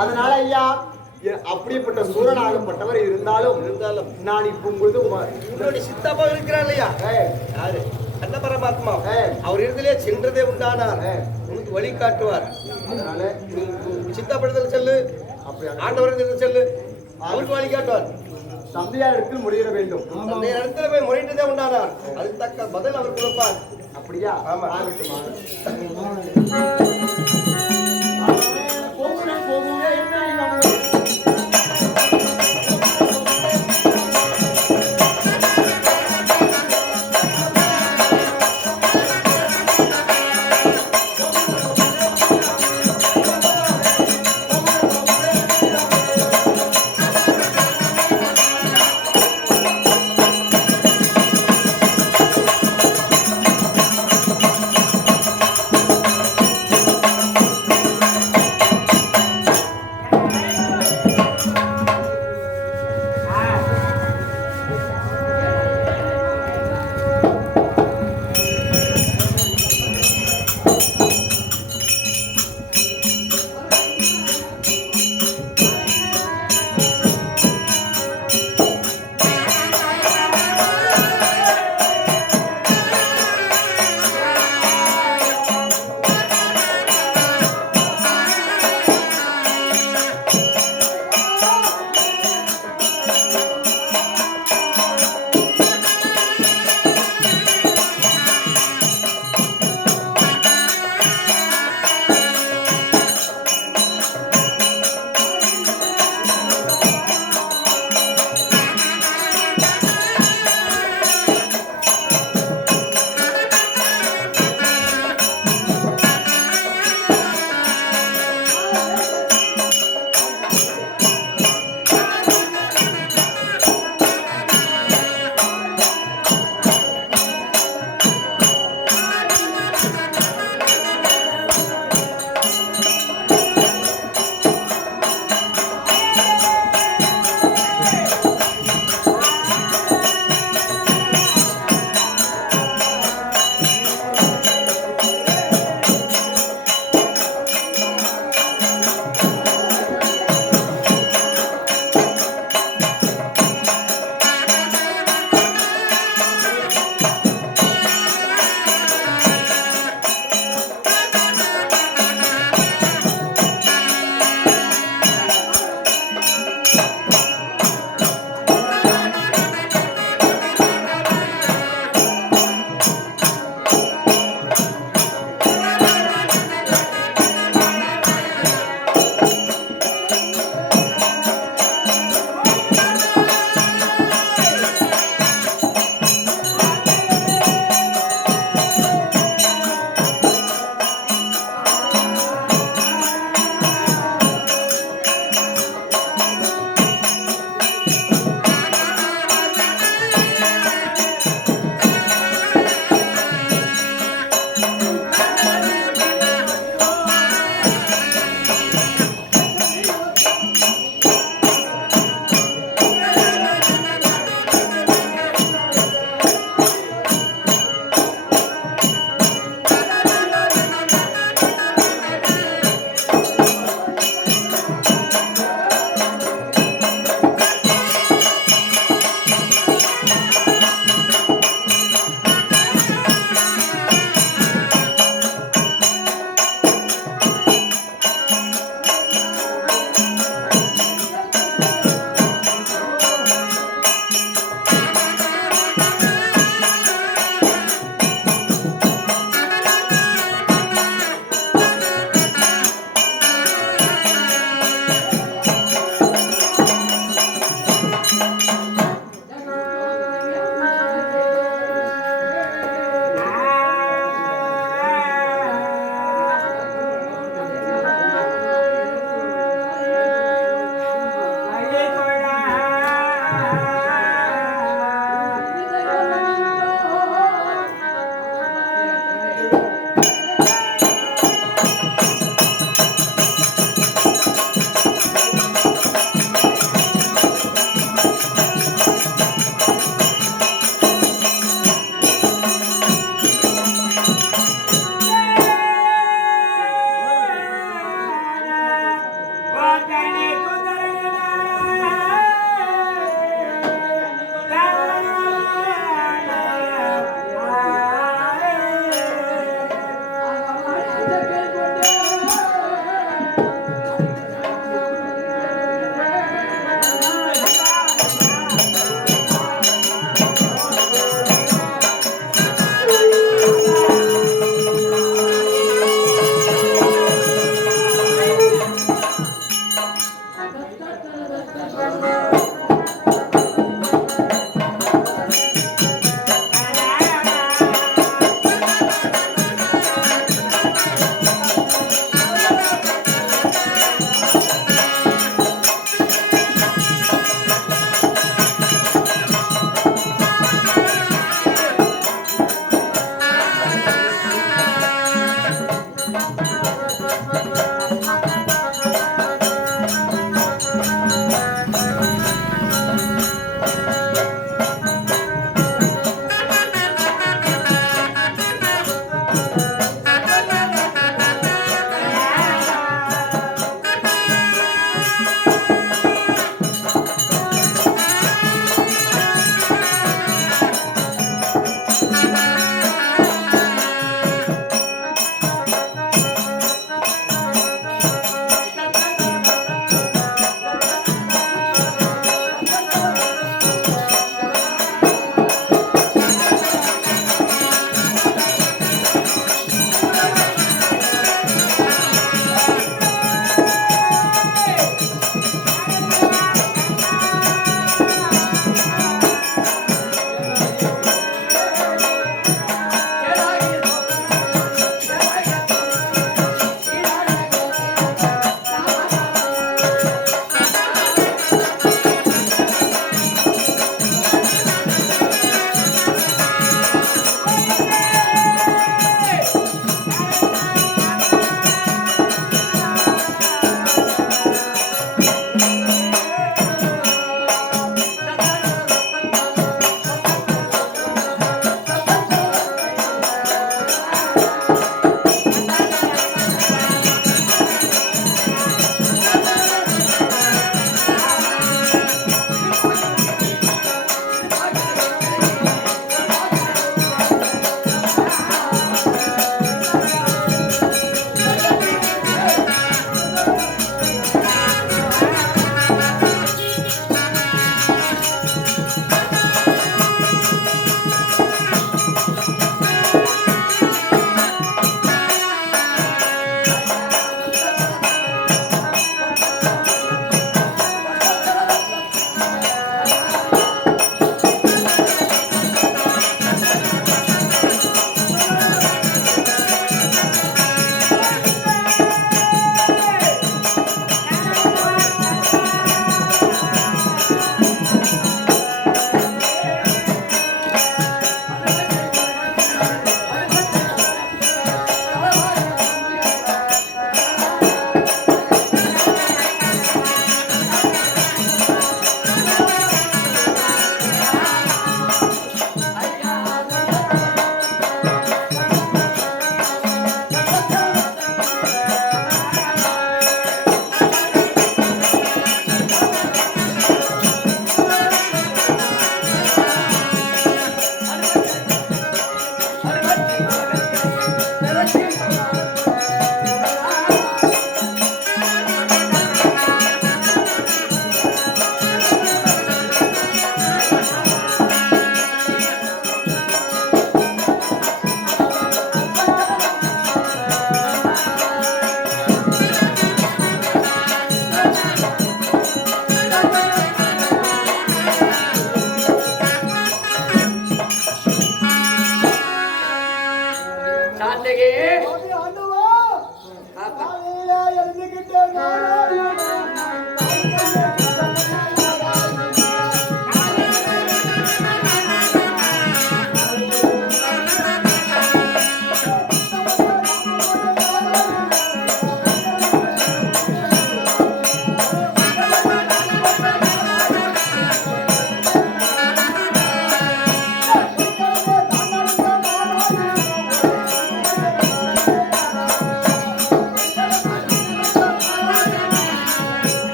அதனால ஐயா, அப்படிப்பட்ட சூரனாகப்பட்டவர் இருந்தாலும் நான் இப்ப உங்களுக்கு உங்களுடைய சித்தப்பா இருக்கிறார் இல்லையா? யாரு? அண்ண பரமாத்மா. அவர் இடத்திலே சென்றதே உண்டானார் உனக்கு வழி காட்டுவார். அதனால சித்தப்படத்தில் செல்லு, ஆண்டவர் செல்லு, அவருக்கு வழி காட்டுவார். தந்தையார் இடத்தில் முடிய வேண்டும். தந்தையார் இடத்துல போய் முறையிட்டதே உண்டானார், அதுக்கு தக்க பதில் அவர் கொடுப்பார். அப்படியா? ஆமா.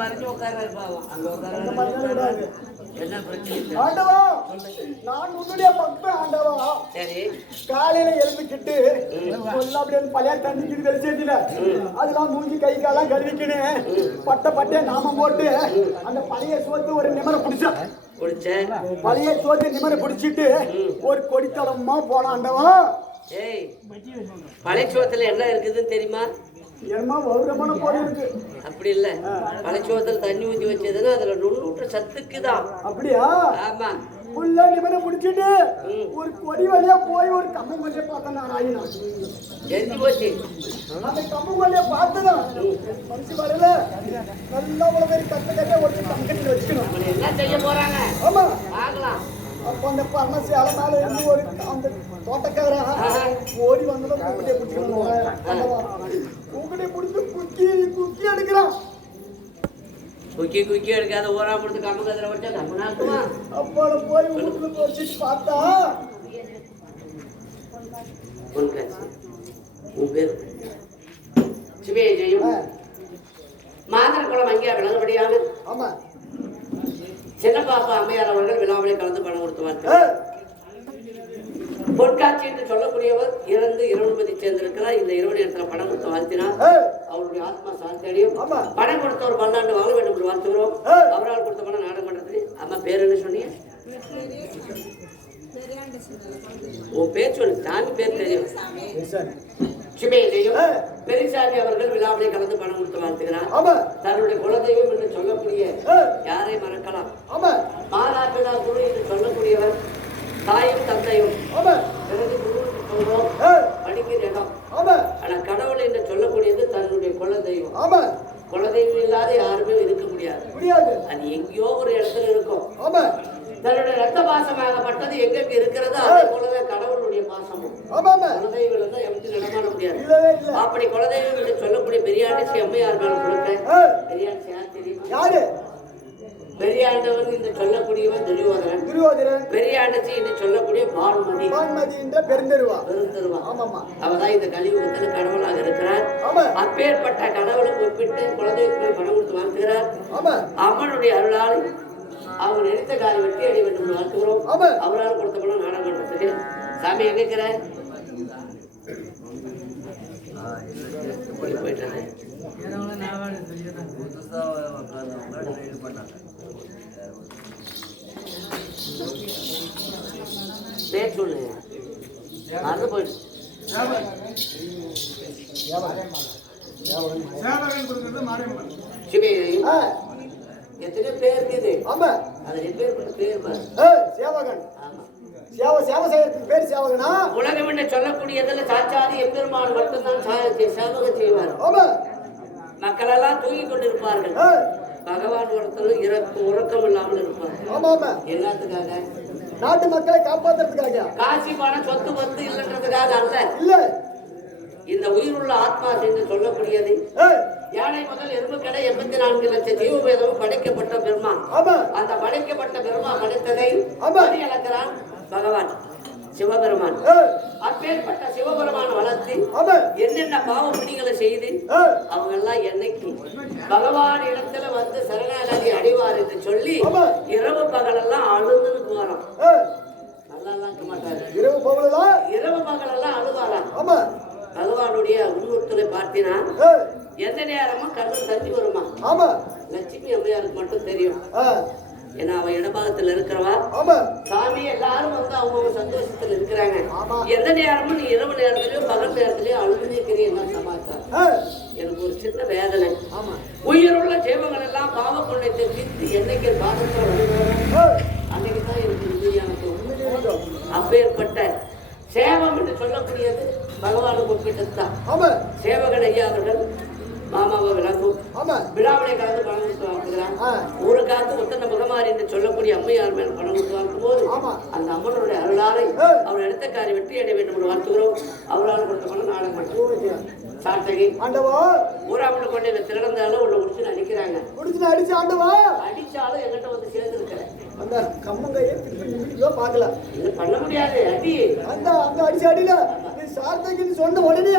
மறைஞ்சு மறைஞ்சு உட்கார்றாரு பாவம். அங்க அந்த உட்கார்றாரு. மாதிரிலாம் கிடையாது. என்ன பிரச்சனை? ஆண்டவா, நான் உன்னுடைய பக்தன் ஆண்டவா. சரி. காலையில எழுந்துக்கிட்டு சொல்ல அப்படியே பழைய தண்ணிக்கு வெளிச்சேர்த்துல அதெல்லாம் மூஞ்சி கை காலாம் கழுவிக்கணும். பட்டே நாமம் போட்டு அந்த பழைய சோத்து ஒரு நிமரை பிடிச்சேன். குடிச்சேன். பழைய சோத்து நிமரை பிடிச்சிட்டு ஒரு கொடித்தளமா போனான் ஆண்டவா. ஏய், பழைச்சோத்துல என்ன இருக்குதுன்னு தெரியுமா? என்னமா வௌரமான போல இருக்கு. அப்படி இல்ல, பழைச்சோத்துல தண்ணி ஊத்தி வச்சதுன்னா அதுல நுண்ணூற்ற சத்துக்குதான். அப்படியா? ஆமா. புள்ள நிமரை பிடிச்சிட்டு ஒரு கொடி வழியா போய் ஒரு கம்பம் வழியா பார்த்தேன் நான் ஆயினா. எரிஞ்சு போச்சு. அந்த கம்பம் வழியா பார்த்ததான் மனுஷன் வரல. நல்லா உள்ள கட்ட ஒரு கம்பெனியில் வச்சுக்கணும். அவனை என்ன செய்ய போறாங்க? ஆமா. பார்க்கலாம். அப்ப அந்த பர்ண சேலை மேல இருந்து ஒரு அந்த தோட்டக்காரன் ஓடி வந்ததும் கூப்பிட்டே பிடிச்சிக்கணும். கூப்பிட்டே பிடிச்சி குக்கி குக்கி எடுக்கிறான். குக்கி குக்கி எடுக்காத ஊரா கொடுத்து கம்ம கதிர வச்சா நம்ம நாட்டுமா? அப்போ போய் வீட்டுக்கு வச்சுட்டு பார்த்தா பொன்காட்சி உன் பேர் சிவே ஜெயம் மாதர்குளம் அங்கேயா விளங்குபடியான ஆமா சின்னப்பாப்பா அம்மையார் அவர்கள் விழாவிலே கலந்து பணம் கொடுத்துவார்கள். பொற்காட்சி என்று சொல்லக்கூடியவர் இறந்து இரவுபதி சேர்ந்திருக்கிறார். இந்த இரவு நேரத்தில் பணம் கொடுத்து வாழ்த்தினார். அவருடைய ஆத்மா சாந்தி அடையும். பணம் கொடுத்தவர் பல்லாண்டு வாழ வேண்டும் என்று வாழ்த்துகிறோம். அவரால் கொடுத்த பணம் நாடகம் பண்றது. அம்மா பேர் என்ன சொன்னீங்க? உன் பேர் சொல்லு. சாமி பேர் தெரியும். சிவேலையும் பெரியசாமி அவர்கள் விழாவிலே கலந்து பணம் கொடுத்து வாழ்த்துகிறார். தன்னுடைய குலதெய்வம் என்று சொல்லக்கூடிய யாரை மறக்கலாம்? மாதாபிதா குரு என்று சொல்லக்கூடியவர் தாயும் தந்தையும் பிறகு குருவுக்கு சொல்றோம் படிக்கிற இடம். ஆனா கடவுள் என்று சொல்லக்கூடியது தன்னுடைய குலதெய்வம். குலதெய்வம் இல்லாத யாருமே இருக்க முடியாது. அது எங்கேயோ ஒரு இடத்துல இருக்கும். தன்னுடைய ரத்த பாசமாகப்பட்டது எங்க இருக்கிறதோ அதே போலதான் கடவுளுடைய பாசமும். குலதெய்வம் இருந்தா எப்படி நடமாட முடியாது. அப்படி குலதெய்வம் என்று சொல்லக்கூடிய பெரியாண்டி அம்மையார் கொடுக்க பெரியாண்டி யார் தெரியும்? பெரியாண்டவன் என்று சொல்லக்கூடியவன் துரியோதனன். பெரியாண்டச்சி என்று சொல்லக்கூடிய பானுமதி என்ற பெருந்தருவா. அவதான் இந்த கலியுகத்தில் கடவுளாக இருக்கிறார். அப்பேற்பட்ட கடவுளுக்கு ஒப்பிட்டு குலதெய்வத்தில் பணம் கொடுத்து வாழ்த்துகிறார். அம்மனுடைய அருளால் அவங்க நினைத்த காலம் வெற்றி அடைய வேண்டும் என்று வாழ்த்துகிறோம். அவரால் கொடுத்த பணம் நாடகம் பண்றதுக்கு சாமி எங்க இருக்கிற போயிட்டாரு. பேர் சொல்லு. மறந்து போயிடுச்சு. எத்தனை பேர் இருக்குது? அது எப்பேற்பட்ட பேர்? சேவகன். பேர் சேவகனா? உலகம் என்று சொல்லக்கூடியதில் சாட்சாதி எம்பெருமான் மட்டும்தான் சேவகம் செய்வார். மக்கள் எல்லாம் தூங்கிக் கொண்டிருப்பார்கள். பகவான் ஒருத்தர் உறக்கம் இல்லாமல் இருப்பார். எல்லாத்துக்காக? நாட்டு மக்களை காப்பாற்றுறதுக்காக. காசி பணம் சொத்து பத்து இல்லைன்றதுக்காக அல்ல. இல்ல, இந்த உயிருள்ள ஆத்மா என்று சொல்லக்கூடியது யானை முதல் எறும்பு கடை 84 லட்சம் ஜீவபேதமும் படைக்கப்பட்ட பெருமா. அந்த படைக்கப்பட்ட பெருமா படைத்ததை இழக்கிறான் பகவான் சிவபெருமான். அப்பேற்பட்ட சிவபெருமான வளர்த்து என்னென்ன பாவ பிணிகளை செய்து அவங்க எல்லாம் என்னைக்கு பகவான் இடத்துல வந்து சரணாகதி அடைவார் என்று சொல்லி இரவு பகலெல்லாம் அழுதுன்னு போறோம். நல்லா இருக்க மாட்டாரு. இரவு பகலெல்லாம் அழுவாராம். பகவானுடைய உன்னூர்த்தலை பார்த்தினா எந்த நேரமும் கண்ணு தண்ணி வருமா? லட்சுமி அம்மையாருக்கு மட்டும் தெரியும். ஏன்னா அவ இடபாகத்துல இருக்கிறவா சாமி எல்லாரும் வந்து அவங்க சந்தோஷத்துல இருக்கிறாங்க. எந்த நேரமும் நீ இரவு நேரத்திலயும் பகல் நேரத்திலயும் அழுதுனே இருக்கிறீ. என்ன சமாச்சாரம்? எனக்கு ஒரு சின்ன வேதனை. உயிருள்ள ஜீவங்கள் எல்லாம் பாவ கொண்டத்தை தீர்த்து என்னைக்கு பாதத்தில் அன்னைக்குதான் எனக்கு உண்மையான அப்பேற்பட்ட சேவம் என்று சொல்லக்கூடியது பகவானுக்கு ஒப்பிட்டதுதான். சேவகன் ஐயா அவர்கள் மாமாவை விளங்கும் விழாவிலே கலந்து பணம் கொடுத்து வாழ்த்துகிறான். ஒரு காத்து ஒத்தனை முகமாரி என்று சொல்லக்கூடிய அம்மையார் மேல் பணம் கொடுத்து வாழ்க்கும் போது அந்த அம்மனுடைய அருளாலை அவர் எடுத்த காரியம் வெற்றி அடைய வேண்டும் என்று வாழ்த்துகிறோம். அவரால் கொடுத்த பணம் நாடகம் மட்டும் சாத்தகி ஊராமட்டு கொண்டு திறந்தாலும் உள்ள முடிச்சு அடிக்கிறாங்க. அடிச்சாலும் எங்கிட்ட வந்து சேர்ந்துருக்கிறேன். அந்த கம்மங்கையை பார்க்கல. இது பண்ண முடியாது. அடி அந்த அடிச்சு அடியில சார்த்தைக்குன்னு சொன்ன உடனே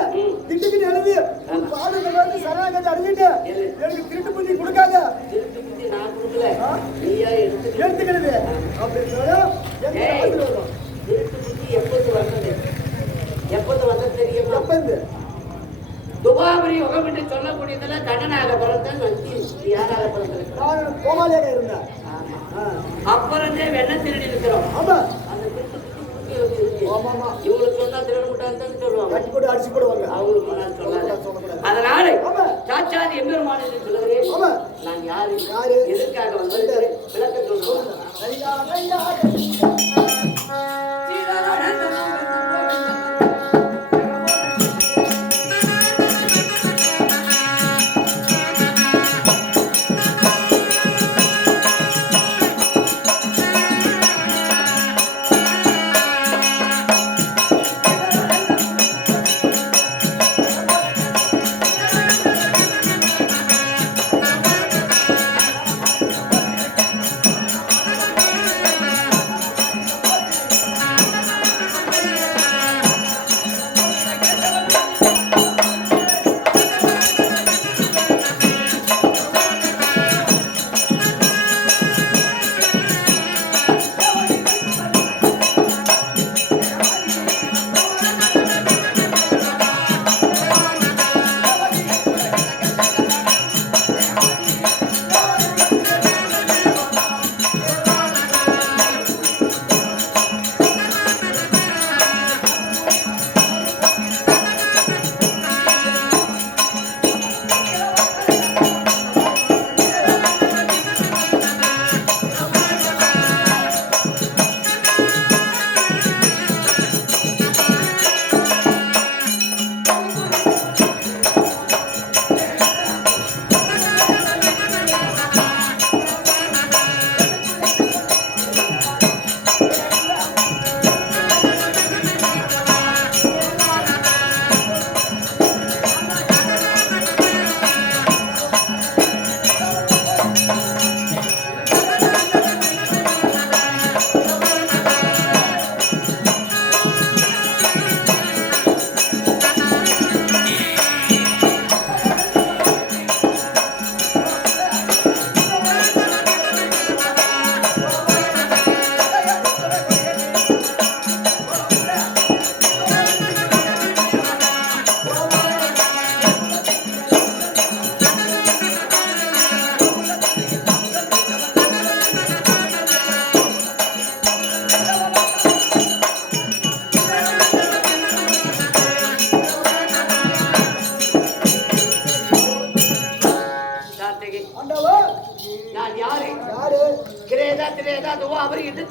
திட்டுக்குன்னு எழுதி பாடத்தை வந்து சரணாகத்தை அடைஞ்சிட்டு எனக்கு திருட்டு புத்தி கொடுக்காத திருட்டு புத்தி நான் கொடுக்கல நீயா எடுத்துக்கிறது அப்படின்னு சொன்னா திருட்டு புத்தி எப்போது வந்தது தெரியுமா? எப்பந்து துபாபரி யுகம் என்று சொல்லக்கூடியதுல கண்ணனாக பிறந்தான் நந்தி யாராக பிறந்திருக்கிறான்? நான் கோமாளியாக இருந்தேன். அப்புறம் வெண்ண திருடி இருக்கிறோம். ஆமா அந்த திருட்டு புத்தி இருக்கு. இவங்களுக்கு சொன்னா திருட முட்டாள்தான் சொல்லுவாங்க. கட்டி போட்டு அடிச்சு போடுவாங்க. அவங்களுக்கு முன்னாடி சொல்லாத. அதனால சாட்சாத் எம்பெருமான் என்று சொல்லுகிறேன். நான் யாரு எதற்காக வந்திருக்கிறேன் விளக்க சொல்றேன்.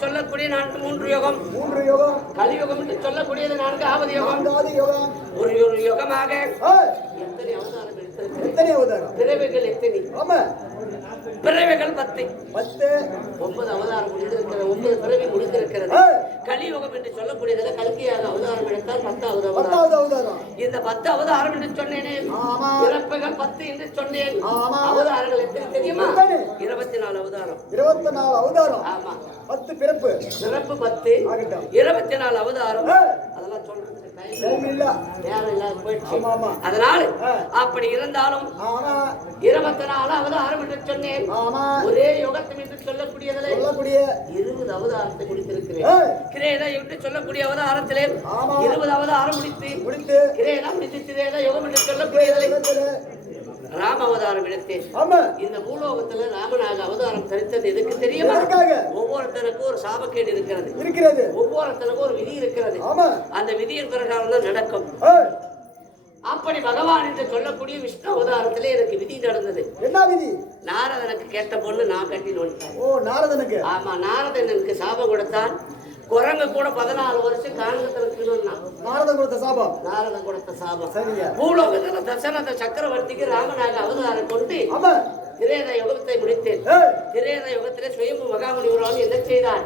சொல்லக்கூடிய 3 யுகம் கலியுகம் என்று சொல்லக்கூடியது 4வது யுகம் ஒரு யுகமாக எத்தனை அவதாரம் பிறவைகள் எத்தனை பிறவைகள் 10 9 அவதாரம் முடிந்திருக்கிறது 9 பிறவி முடிந்திருக்கிறது கலியுகம் என்று சொல்லக்கூடியதுல கல்கியாக அவதாரம் எடுத்தால் 10வது அவதாரம் இந்த 10 அவதாரம் என்று சொன்னேனே பிறப்புகள் 10 என்று சொன்னேன் அவதாரங்கள் எத்தனை தெரியுமா 24 அவதாரம் ஆமா 10 பிறப்பு 10 24 அவதாரம் அதெல்லாம் சொல்றேன் அதனால அப்படி இருந்தாலும் 24 அவதாரம் என்று சொன்னேன் ஒரே யோகத்தம் என்று சொல்லக்கூடியதில் 20 அவதாரத்தை முடித்திருக்கிறேன் கிரேதா என்று சொல்லக்கூடிய அவதாரத்திலே 20 அவதாரம் முடித்து கிரேதா முடித்து திரேதா யோகம் என்று சொல்லக்கூடியதில் ராம அவதாரம் எடுத்தேன் இந்த பூலோகத்துல ராமனாக அவதாரம் தரித்தது எதுக்கு தெரியுமா ஒவ்வொருத்தருக்கும் ஒரு சாபக்கேடு இருக்கிறது ஒவ்வொருத்தருக்கும் ஒரு விதி இருக்கிறது அந்த விதியின் பிரகாரம் தான் நடக்கும் அப்படி பகவான் என்று சொல்லக்கூடிய விஷ்ணு அவதாரத்திலே எனக்கு விதி நடந்தது என்ன விதி நாரதனுக்கு கேட்ட பொண்ணு நான் கட்டினோம் நாரதனுக்கு ஆமா நாரதன் எனக்கு சாபம் கொடுத்தான் குரங்கு கூட 14 வருஷம் காரணத்துல நாரதன் கொடுத்த சாபம் பூலோகத்துல தசரத சக்கரவர்த்திக்கு ராமனாக அவதாரம் கொண்டு திரேத யுகத்தை முடித்தேன் திரேத யுகத்திலே சுயம்பு மகாமுனிவரால் என்ன செய்தார்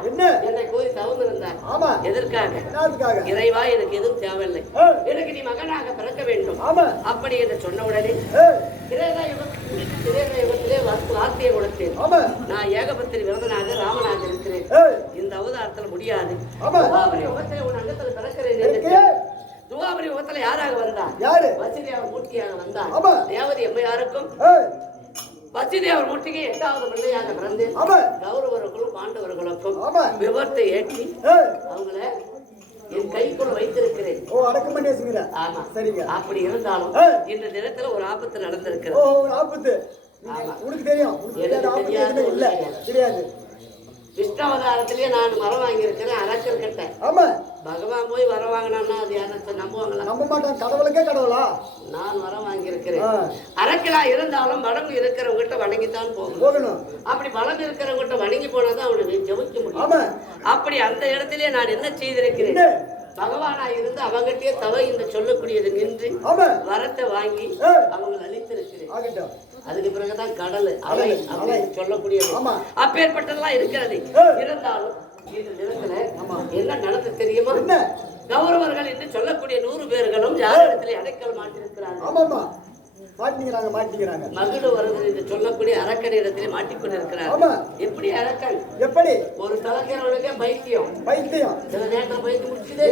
என்னை கோரி தவம் இருந்தார் எதற்காக இறைவா எனக்கு எதுவும் தேவையில்லை எனக்கு நீ மகனாக பிறக்க வேண்டும் அப்படி என்று சொன்ன உடனே திரேத யுகத்திலே வார்த்தையை கொடுத்தேன் நான் ஏகபத்திரி விரதனாக ராமனாக இருக்கிறேன் இந்த அவதாரத்துல முடியாது துவாபரி யுகத்திலே உன் அங்கத்தில் பிறக்கிறேன் துவாபரி இடத்துல யாராக வந்தார்? யாரு? வசதியார் மூர்த்தியாக வந்தார். ஆமா. தேவதி எம்மையாருக்கும் வசதியார் மூர்த்திக்கு 8வது பிள்ளையாக பிறந்து கௌரவர்களும் பாண்டவர்களுக்கும் விபத்தை ஏற்றி அவங்கள என் கைக்குள்ள வைத்திருக்கிறேன். ஓ, அடக்கம் பண்ணி வச்சுக்கிறேன். ஆமா, சரிங்க. அப்படி இருந்தாலும் இந்த தினத்துல ஒரு ஆபத்து நடந்திருக்கிறது. ஓ, ஒரு ஆபத்து. உனக்கு தெரியும்? இல்ல, தெரியாது. விஷ்ணாவதாரத்திலேயே நான் வரம் வாங்கியிருக்கிறேன். அரக்கர் கிட்ட. ஆமா. பகவான் போய் வரம் வாங்கினான்னா அது யாரும் நம்புவாங்களா? நம்ப மாட்டான். கடவுளுக்கே கடவுளா? நான் வரம் வாங்கியிருக்கிறேன். அரக்கலா இருந்தாலும் பலம் இருக்கிறவங்கிட்ட வணங்கித்தான் போகணும். அப்படி பலம் இருக்கிறவங்கிட்ட வணங்கி போனாதான் அவனை ஜெயிக்க முடியும். அப்படி அந்த இடத்திலே நான் என்ன செய்திருக்கிறேன்? பகவானா இருந்து அவங்கிட்டே தவை என்று சொல்லக்கூடியது நின்று வரத்தை வாங்கி அவங்க அளித்திருக்கிறேன். அதுக்கு பிறகுதான் கடல் அலை அப்படின்னு சொல்லக்கூடியது. அப்பேற்பட்டதெல்லாம் இருக்கிறது. இருந்தாலும் இந்த நிலத்துல என்ன நடந்து தெரியுமா? கௌரவர்கள் என்று சொல்லக்கூடிய 100 பேர்களும் யாரிடத்திலே அடைக்கல் மாட்டிருக்கிறார்கள். மாட்டிக்கிறாங்க. மகிழ வருவது என்று சொல்லக்கூடிய அரக்கனிடத்திலே மாட்டிக்கொண்டிருக்கிறார்கள். எப்படி அரக்கன்? எப்படி? ஒரு தலைக்கிறவனுக்கே பைத்தியம். சில நேரத்தில் பைத்தியம் முடிச்சுதே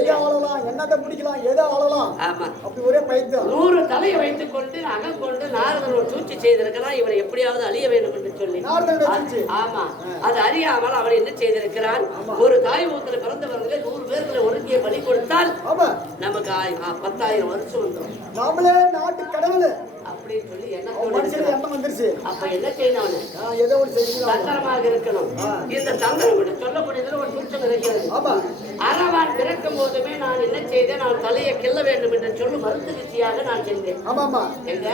என்னத்தை முடிக்கலாம், எதை ஆளலாம். ஆமா, அப்படி ஒரே பைத்தியம். 100 தலையை வைத்துக் கொண்டு அகம் கொண்டு நாரதன் ஒரு சூழ்ச்சி செய்திருக்கிறான். இவனை எப்படியாவது அழிய வேண்டும் என்று சொல்லி. ஆமா, அது அறியாமல் அவன் என்ன செய்திருக்கிறான்? ஒரு தாய் ஊத்துல பிறந்தவர்களே 100 பேர்களை ஒருங்கிய பலி கொடுத்தால் நமக்கு 10,000 வருஷம் வந்துடும். நாமளே நாட்டு கடவுள் அப்படின்னு சொல்லி என்ன வந்துருச்சு. அப்ப என்ன செய்யணும்? தந்திரமாக இருக்கணும். இந்த தந்திரம் சொல்லக்கூடியதுல ஒரு சூழ்ச்சி இருக்கிறது. அரவான் பிறக்கும் போதுமே நான் என்ன செய்தேன்? நான் தலையை கிள்ள வேண்டும் என்று சொல்லி மருத்துவ வித்தியாக நான் சென்றேன். எங்க?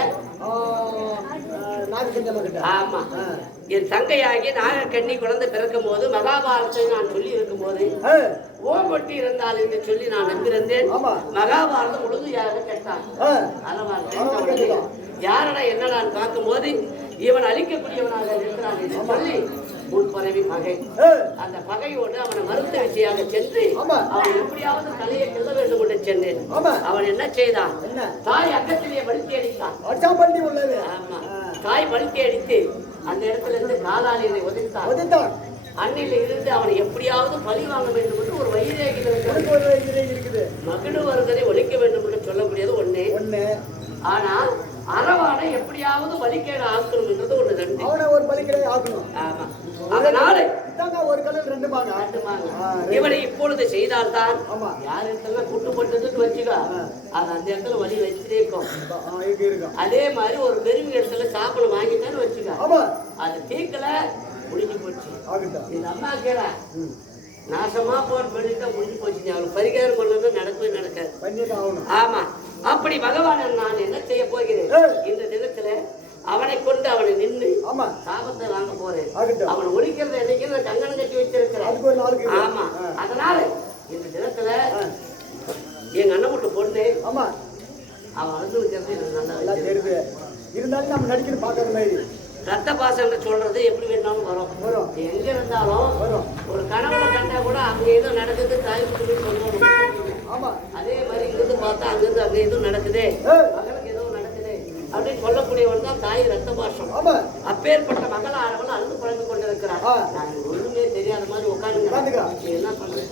ஆமா, என் தங்கையாகி நாகக்கண்ணி குழந்தை பிறக்கும் போது மகாபாரதத்தை நான் சொல்லி இருக்கும் போது ஓம்பொட்டி இருந்தால் என்று சொல்லி நான் நம்பியிருந்தேன். மகாபாரதம் முழுமையாக கேட்டான். அரவான் யாரடா என்னடான்னு பார்க்கும் போது இவன் அழிக்கக்கூடியவனாக இருக்கிறான் என்று சொல்லி முன்பரவி பகை. அந்த பகையோடு அவனை மருத்துவ விசையாக சென்று அவன் எப்படியாவது தலையை கிள்ள வேண்டும் என்று சென்றேன். அவன் என்ன செய்தான்? தாய் அக்கத்திலேயே வலித்தி அடித்தான். ஆமா, தாய் வலித்தி அடித்து அந்த இடத்துல இருந்து காலாளியை ஒதுத்தான். அன்னையில இருந்து அவனை எப்படியாவது பழி வாங்க வேண்டும் என்று ஒரு வைரேகி இருக்குது. மகிழ வருவதை ஒழிக்க வேண்டும் என்று சொல்லக்கூடியது ஒண்ணு. ஆனால் அரவானை எப்படியாவது பலிக்கேடு ஆக்கணும் என்றது ஒண்ணு. 2 அவனை ஒரு பலிக்கேடு ஆக்கணும். ஆமா, அதனால ஒரு கடல் 2 மாங்க. இவனை இப்பொழுது செய்தால்தான் யார் இடத்துல கூட்டுப்பட்டதுன்னு வச்சுக்கோ, அது அந்த இடத்துல வழி வச்சுட்டே இருக்கும். அதே மாதிரி ஒரு பெருமை இடத்துல சாப்பிட வாங்கிட்டான்னு வச்சுக்கோ, அது தீக்கல முடிஞ்சு போச்சு. இந்த அம்மா கேடா நாசமா போன பண்ணிட்டா முடிஞ்சு போச்சு. அவளுக்கு பரிகாரம் கொண்டு நடக்கவே நடக்காது. ஆமா, அப்படி பகவான் நான் என்ன செய்ய போகிறேன்? இந்த தினத்துல அவனை கொண்டு அவனை நின்று சாபத்தை வாங்க போறேன். அவனை ஒழிக்கிறது என்னைக்கு நான் கங்கணம் கட்டி வச்சிருக்கிறேன். ஆமா, அதனால இந்த தினத்துல எங்க அண்ணன் விட்டு பொண்ணு அவன் அனுபவிக்கிறது எனக்கு நல்லா தெரியுது. இருந்தாலும் நம்ம நடிக்கணும் பார்க்கற மாதிரி. ரத்த பாசம்னு சொல்றது எப்படி வேணாலும் வரும். எங்க இருந்தாலும் ஒரு கனவுல கண்டா கூட அங்க ஏதோ நடக்குது தாய் சொல்லுவோம். அதே மாதிரி இங்கிருந்து பார்த்தா அங்கிருந்து அங்க எதுவும் நடக்குது, மகளுக்கு ஏதோ நடக்குது அப்படின்னு சொல்லக்கூடியவன் தான் தாய் ரத்த பாசம். அப்பேற்பட்ட மகள் ஆரவர்கள் அழுது குழம்பு கொண்டிருக்கிறார். நான் ஒண்ணுமே தெரியாத மாதிரி உட்காந்து என்ன பண்றேன்?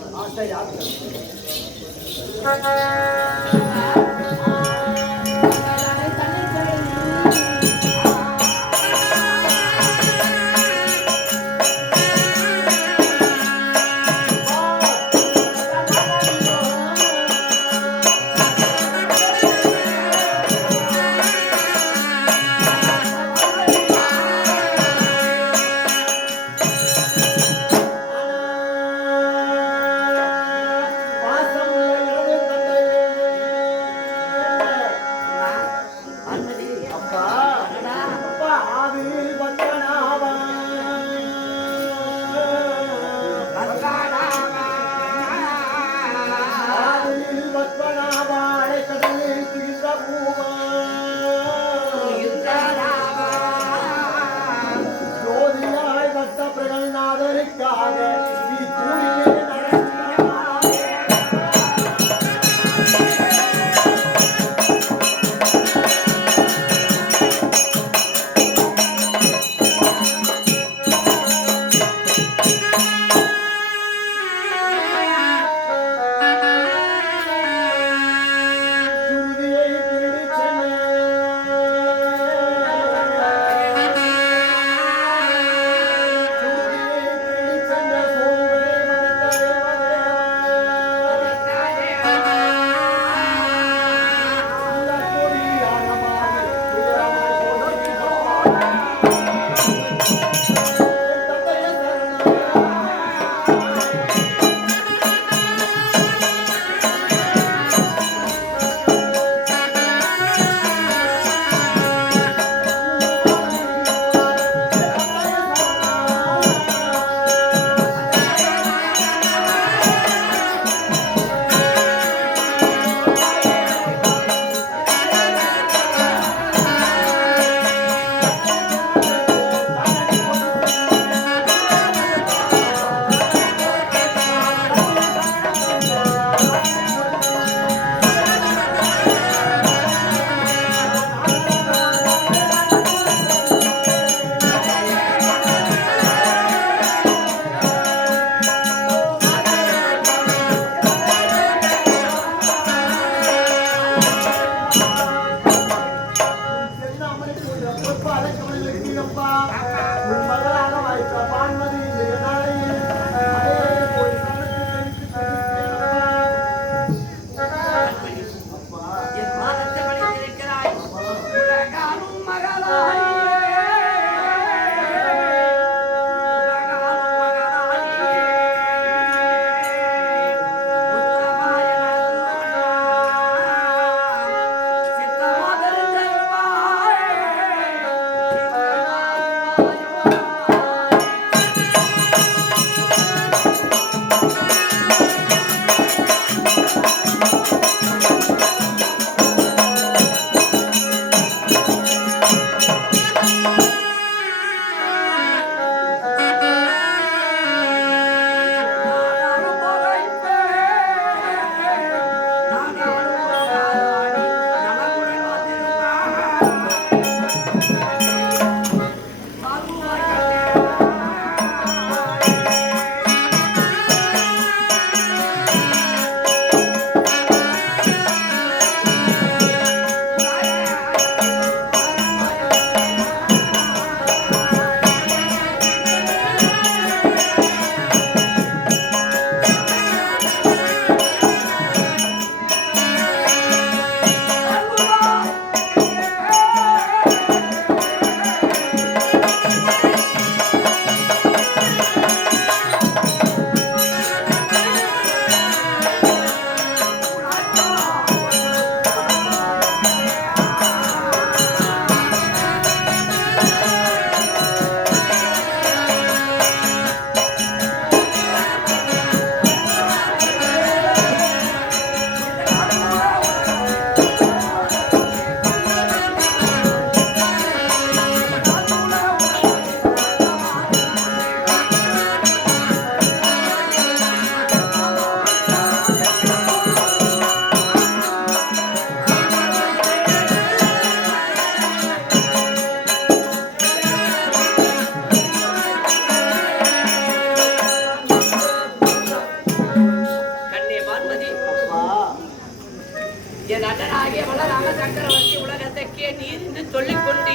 என் அண்ணன் ஆகிய பலராம சக்கரவர்த்தி உலகத்தைக்கே நீர் என்று சொல்லிக் கொண்டு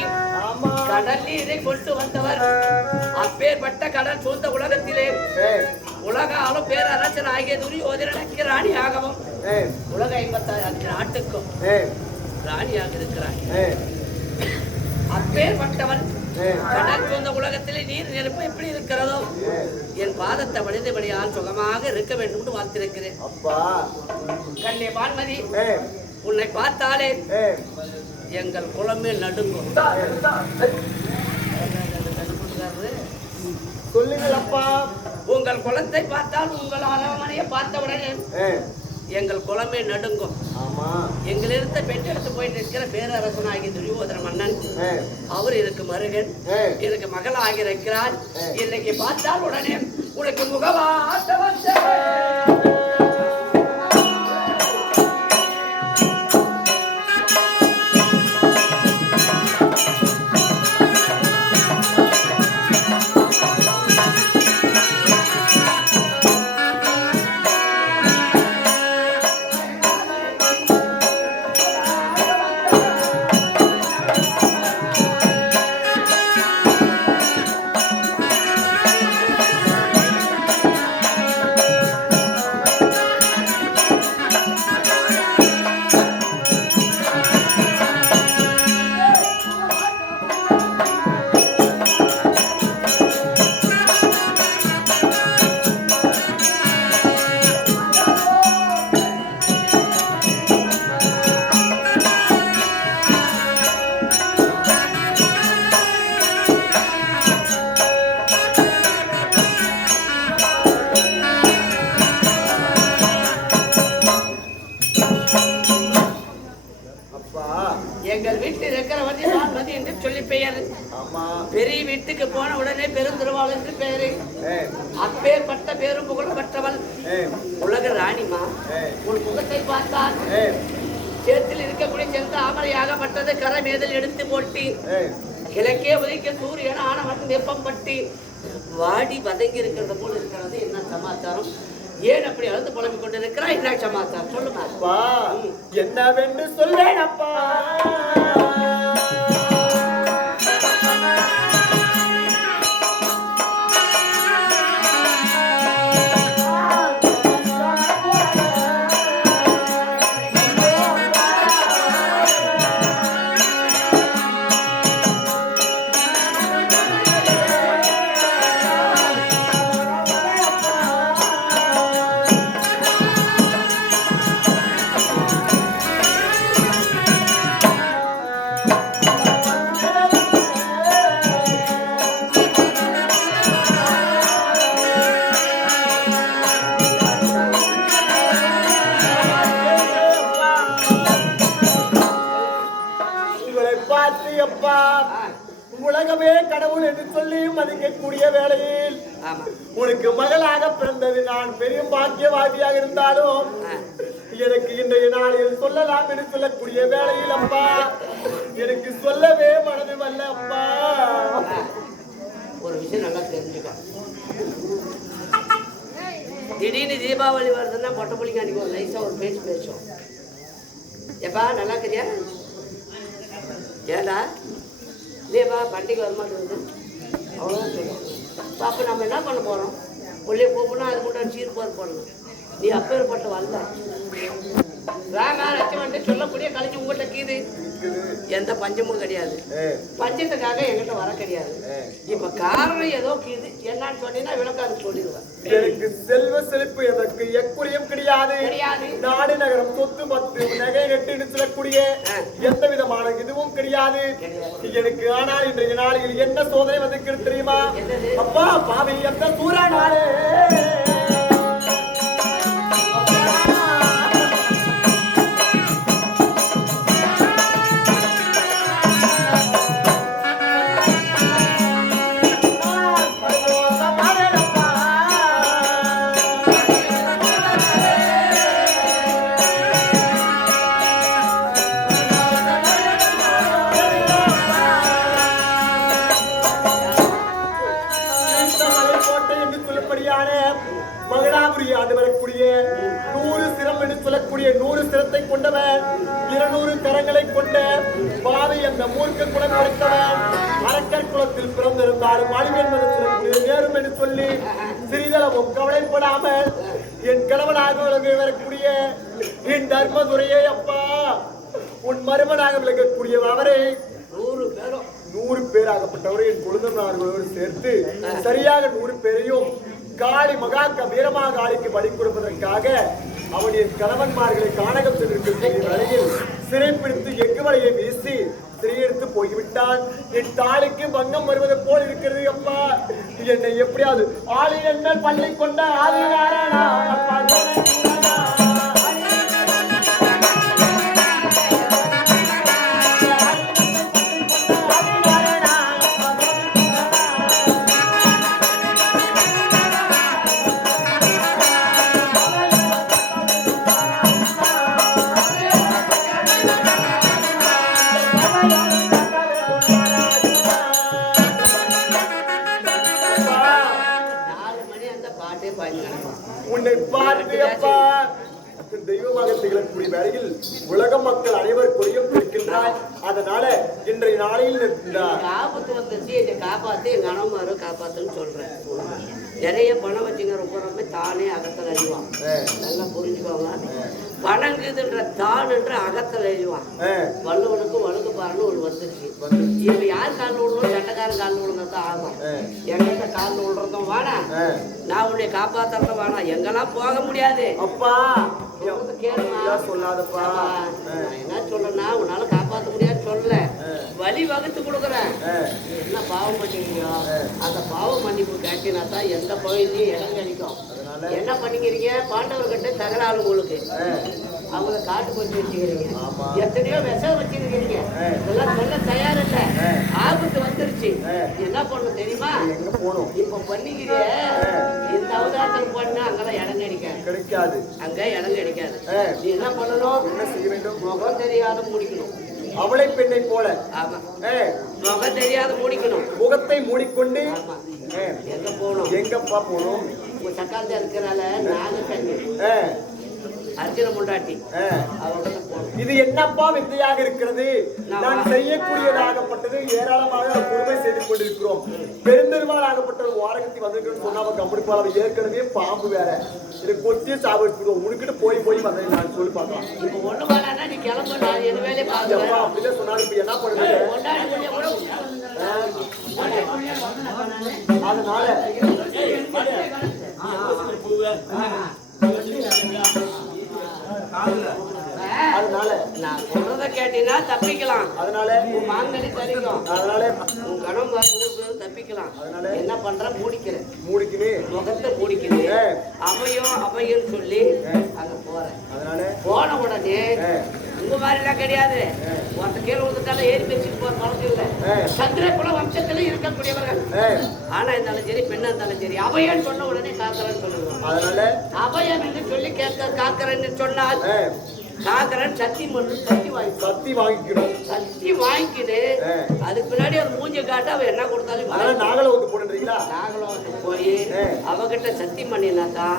கடல் நீரை கொண்டு வந்தவர். அப்பேற்பட்ட கடல் சூழ்ந்த உலகத்திலே உலக ஆளும் பேரரசன் ஆகிய துரியோதனனுக்கு ராணியாகவும் உலக 56 நாட்டுக்கும் ராணியாக இருக்கிறார். அப்பேற்பட்டவன் கடல் சூழ்ந்த உலகத்திலே நீர் நெருப்பு எப்படி இருக்கிறதோ என் பாதத்தை வழிந்தபடியால் சுகமாக இருக்க வேண்டும் என்று வாழ்த்திருக்கிறேன். கண்ணே பான்மதி, உன்னை பார்த்தாலே எங்கள் குலமே நடுங்கும். சொல்லுங்கள் அப்பா. உங்கள் குலத்தை பார்த்தால் உங்கள் அரவணையை பார்த்தவுடனே எங்கள் குலமே நடுங்கும். எங்களிருந்த பெற்றெடுத்து போய் நிற்கிற பேரரசனாகிய துரியோதன மன்னன் அவர் எனக்கு மருகன், எனக்கு மகளாக இருக்கிறார். இன்னைக்கு பார்த்தால் உடனே உனக்கு முகவாட்டவன் எங்கள் வீட்டில் இருக்கிறவன் பான்மதி என்று சொல்லி பெயர். பெரிய வீட்டுக்கு போன உடனே பெருந்திருவாள் என்று பெயரு. அப்பேற்பட்ட பேரும் புகழ் பெற்றவள் உலக ராணிமா. உன் முகத்தை பார்த்தால் சேத்தில் இருக்கக்கூடிய செந்த ஆமலையாகப்பட்டது கரை மேதல் எடுத்து போட்டி கிழக்கே உதைக்க சூரியன் ஆனவன் வெப்பம் பட்டி வாடி வதங்கி இருக்கிறது போல் இருக்கிறது. என்ன சமாச்சாரம்? ஏன் அப்படி அழுது புலம்பிக் கொண்டிருக்கிறாய்? என்ன சமாச்சாரம் சொல்லுமா? என்னவென்று சொல்வேன் அப்பா. உலகமே கடவுள் என்று சொல்லி மதிக்கக்கூடிய வேளையில் உனக்கு மகளாக பிறந்தது நான் பெரிய பாக்கியவாதியாக இருந்தாலும் எனக்கு இன்றைய நாளில் சொல்லலாம் என்று சொல்லக்கூடிய வேளையில் அப்பா எனக்கு சொல்லவே மனது வல்ல அப்பா. ஒரு விஷயம் நல்லா தெரிஞ்சுக்கோ. திடீர்னு தீபாவளி வருதுன்னா பொட்டை புள்ளிங்க அன்னைக்கு ஒரு நைஸா ஒரு பேச்சு பேசும். எப்பா நல்லா இருக்கிறியா? ஏடா இல்லையப்பா பண்டிகை வருமானது அவ்வளோதான் சொல்லுவோம். அப்போ நம்ம என்ன பண்ண போகிறோம்? உள்ளே போகணும்னா அது கூட சீர்பார் பண்ணணும். நீ அப்பேற்பட்ட வந்த ராமா லட்சம் சொல்லக்கூடிய கலைஞர் உங்கள்கிட்ட கீது எந்த பஞ்சமும் கிடையாது. பஞ்சத்துக்காக என்கிட்ட வர கிடையாது. இப்ப காரணம் ஏதோ கீது என்னன்னு சொன்னீங்கன்னா விளக்காது சொல்லிடுவேன். எனக்கு செல்வ செழிப்பு எனக்கு எக்குறையும் கிடையாது. நாடு நகரம் சொத்து பத்து நகை நெட்டு சொல்லக்கூடிய எந்த விதமான இதுவும் கிடையாது எனக்கு. ஆனால் இன்றைய நாளில் என்ன சோதனை வந்து தெரியுமா அப்பா? பாவி எந்த சூறா நாளே 200 கரங்களை கொண்ட பாவி அந்த மூர்க்க குலம் எடுத்தவன் அரக்கர் குலத்தில் பிறந்திருந்தாலும் அடிமையின் நேரும் என்று சொல்லி சிறிதளவும் கவலைப்படாமல் என் கணவனாக விளங்க வரக்கூடிய என் தர்மதுரையே அப்பா உன் மருமனாக விளங்கக்கூடிய அவரை 100 பேராகப்பட்டவரை என் குழந்தைகளோடு சேர்த்து சரியாக 100 பேரையும் காளி மகாக்க வீரமாக காளிக்கு பலி கொடுப்பதற்காக அவனுடைய கணவன்மார்களை காணகம் சென்றிருக்கக்கூடிய வேளையில் சிறைப்பிடித்து எஃகு வலையை வீசி சிறையெடுத்து போய்விட்டான். என் தாலிக்கு பங்கம் வருவது போல் இருக்கிறது அப்பா. என்னை எப்படியாவது ஆளி என்ன பள்ளி கொண்ட ஆளுநரானா அப்பா உன்னை பார்த்து அப்பா தெய்வமாக திகழக்கூடிய வேளையில் உலக மக்கள் அனைவருக்குறையும் இருக்கின்றாய். அதனால இன்றைய நாளையில் ஆபத்து வந்துச்சு என்னை காப்பாத்து எங்க அனமாரும் காப்பாத்துன்னு சொல்றேன். நிறைய பணம் வச்சுங்க ரொம்ப தானே அகத்தில் அழிவான். நல்லா புரிஞ்சுக்கோங்க. பணங்குதுன்ற தானுன்ற அகத்தில் அழிவான். வள்ளுவனுக்கு வழுக்கு பாருன்னு ஒரு வந்துருச்சு. இப்ப யார் காலில் விடுறோம்? சட்டக்காரன் காலில் விடுறதான் ஆகும். எங்கிட்ட காலில் விடுறதும் வேணாம், நான் உன்னை காப்பாத்துறதும் வேணாம். எங்கெல்லாம் போக முடியாது அப்பா. சொல்லாதப்பா. என்ன சொல்றேன்னா உன்னால காப்பாற்ற முடியாது சொல்ல வழி வகுத்து கொடுக்குறேன். என்ன பாவம் பண்ணிருக்கியோ அந்த பாவம் மன்னிப்பு கேட்டினா தான் எந்த பகுதியும் இடம் கிடைக்கும். என்ன பண்ணிக்கிறீங்க? பாண்டவர்கிட்ட தகராறு உங்களுக்கு அவங்க காட்டு கொஞ்சம் வச்சுக்கிறீங்க, எத்தனையோ விஷம் வச்சுக்கிறீங்க. இதெல்லாம் சொல்ல தயார் இல்லை. ஆபத்து வந்துருச்சு. என்ன பண்ணணும் தெரியுமா? இப்ப பண்ணிக்கிறிய இந்த அவதாரத்தில் பண்ண அங்கெல்லாம் இடம் கிடைக்காது. அங்க இடம் கிடைக்காது. நீ என்ன பண்ணணும்? என்ன செய்ய வேண்டும்? முகம் தெரியாத முடிக்கணும். அவளை பெண்ணை போல. ஆமா, முகம் தெரியாத மூடிக்கணும். முகத்தை மூடிக்கொண்டு எங்க போகணும்? எங்கப்பா போகணும்? உங்க சக்காலத்தை இருக்கிறால நாகக்கண்ணி அர்ஜுன முண்டாட்டி அவங்ககிட்ட போகணும். இது என்னப்பா வித்தையாக இருக்கிறது? நான் செய்யக்கூடியதாகப்பட்டது ஏராளமாக பொறுமை செய்து கொண்டிருக்கிறோம். பெருந்தெருமாள் ஆகப்பட்ட வாரகத்தை வந்திருக்கணும்னு சொன்னாம கம்பெனிப்பால் அவ ஏற்கனவே பாம்பு வேற இதை கொத்தியே சாப்பிடுவோம். உனக்கிட்ட போய் வந்தேன் நான் சொல்லி பார்க்கலாம். இப்ப ஒண்ணு வேணா நீ கிளம்பு, நான் எது வேலையை பார்க்கலாம் அப்படிதான் சொன்னாலும் இப்ப என்ன பண்ணுறது? அதனால நான் சொல்றத கேட்டீங்கன்னா தப்பிக்கலாம். அதனால உன் மாங்கனி தரிக்கும். அதனால உன் கணம் தப்பிக்கலாம். அதனால என்ன பண்ற? மூடிக்கிறேன். முகத்தை மூடிக்கிறேன். அவையும் சொல்லி அங்க போறேன். அதனால போன உடனே உங்க மாதிரி எல்லாம் கிடையாது. ஒருத்த கீழே விழுந்துட்டால ஏறி பேசிட்டு போற பழக்கம் இல்லை. சந்திரகுல வம்சத்துல இருக்கக்கூடியவர்கள் ஆனா இருந்தாலும் சரி பெண்ணா இருந்தாலும் சரி அவையன்னு சொன்ன உடனே காக்கிறேன்னு சொல்லுவாங்க. அதனால அபயம் என்று சொல்லி கேட்க காக்கிறேன்னு சொன்னால் காக்கிறேன் சத்தி வாங்கிக்கணும். சத்தி வாங்கிக்கிது. அதுக்கு பின்னாடி ஒரு மூஞ்ச காட்ட அவ என்ன கொடுத்தாலும் நாகலோகத்துக்கு போடுறீங்களா? நாகலோகத்துக்கு போய் அவகிட்ட சத்தி பண்ணினாக்கா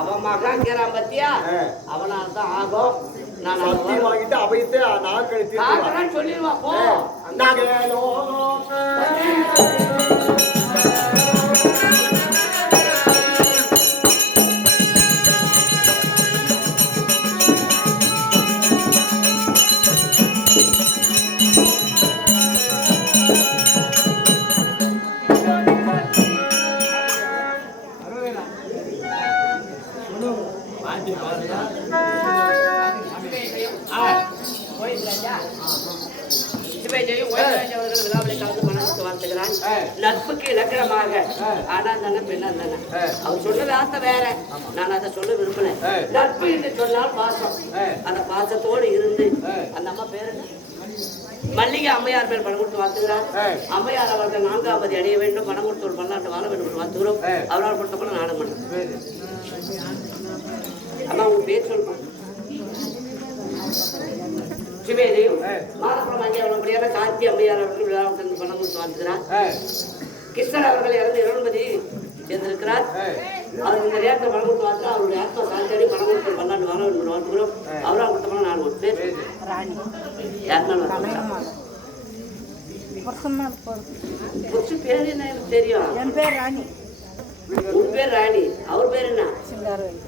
அவன் மகாங்கிறான் பத்தியா, அவனால தான் ஆகும். நான் சத்தி வாங்கிட்டு அபயத்தை காக்கிறேன்னு சொல்லிடுவான். போ நட்புக்கு இலக்கணமாக ஆனா தானே பெண்ணா தானே அவர் சொன்னது ஆசை வேற. நான் அதை சொல்ல விரும்பல. நட்பு என்று சொன்னால் பாசம். அந்த பாசத்தோடு இருந்து அந்த அம்மா பேரு மல்லிகை அம்மையார் பேர் பணம் கொடுத்து வாழ்த்துகிறார். அம்மையார் அவர்கள் 4ஆவது அடைய வேண்டும், பணம் கொடுத்து ஒரு பல்லாண்டு வாழ வேண்டும் என்று வாழ்த்துகிறோம். அவரால் கொடுத்த பணம் நாடகம் பண்ண அம்மா உங்க பேர் சொல்லுங்க. சிவேதியும் மாதப்புறம் அங்கே அவர்களுடைய கார்த்தி அம்மையார் அவர்கள் விழாவுக்கு பணம் கொடுத்து வாழ்த்துகிறார். கிருஷ்ணர் அவர்கள் இறந்து 20 சேர்ந்திருக்கிறார். அவர் இந்த நேரத்தை பணம் கொடுத்து வாழ்த்துறா. அவருடைய ஆத்மா சாந்தி பணம் கொடுத்து பல்லாண்டு வாழ வேண்டும் வாழ்த்துகிறோம். அவரால் கொடுத்த பணம் 4 பேர் ராணி யார் மேல கனகம்மா புருஷன் மேல போறது புருஷன் பேர் என்ன எனக்கு தெரியும். என் பேர் ராணி உன் பேர் ராணி, அவர் பேர் என்ன? சிங்காரவேலு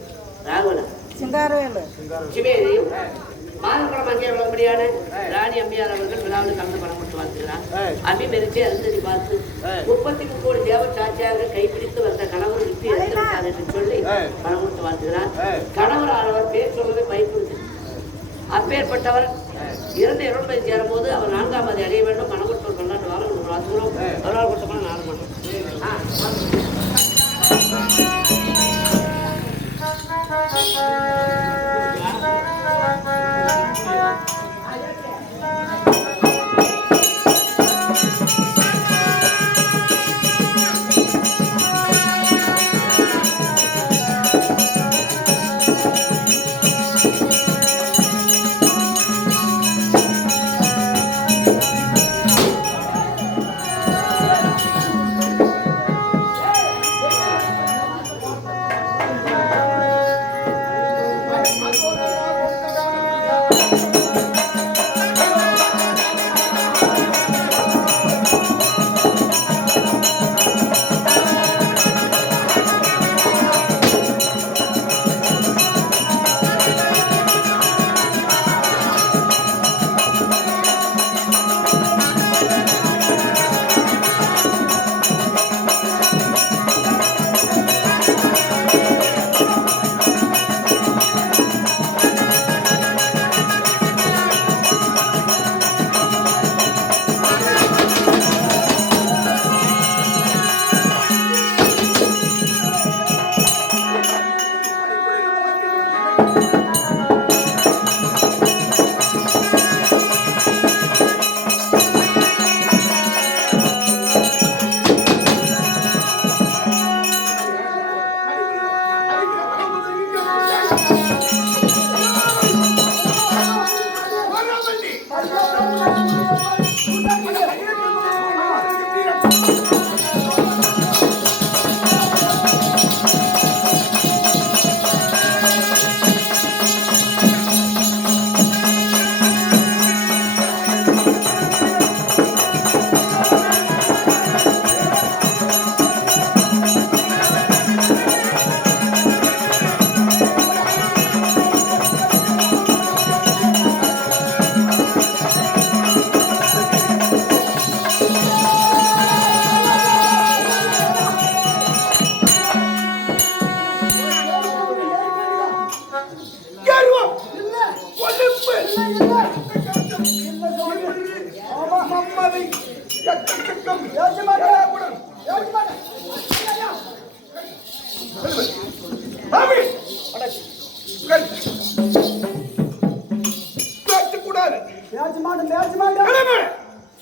ராகுலா சிங்காரவேலு சிவேரி. மாதக்குளம் அங்கே விளம்படியான ராணி அம்மையார் அவர்கள் விழாவில் கலந்து பணம் கொடுத்து வாழ்த்துகிறார். அம்மி மெரிச்சு அருந்ததி பார்த்து 33 கோடி தேவ சாட்சியாக கைப்பிடித்து வந்த கணவர் விட்டு இறந்திருக்கார் என்று சொல்லி பணம் கொடுத்து வாழ்த்துகிறார். கணவர் ஆனவர் பேர் சொல்வதை பயப்படுது. அப்பேற்பட்டவர் இறந்த இறந்து சேரும் போது அவர் 4ஆம் தேதி அடைய வேண்டும். மனம் கொடுத்தவர் பல்லாண்டு வாரம் வாழ்த்துகிறோம். அவரால் கொடுத்தமான 4 மாதம்.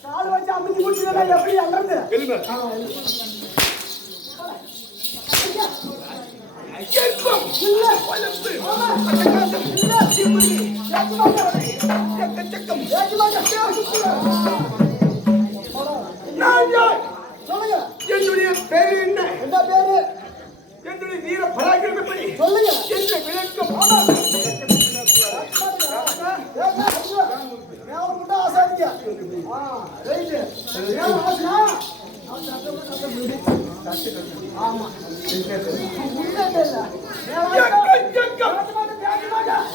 கால் வச்சு அமைச்சு முடிச்சுனா எப்படி அங்கறது என்னுடைய பேரு என்ன? என்ன பேரு? என்னுடைய வீர பராக்கிரமப்படி சொல்லுங்க. என்ற விளக்கம்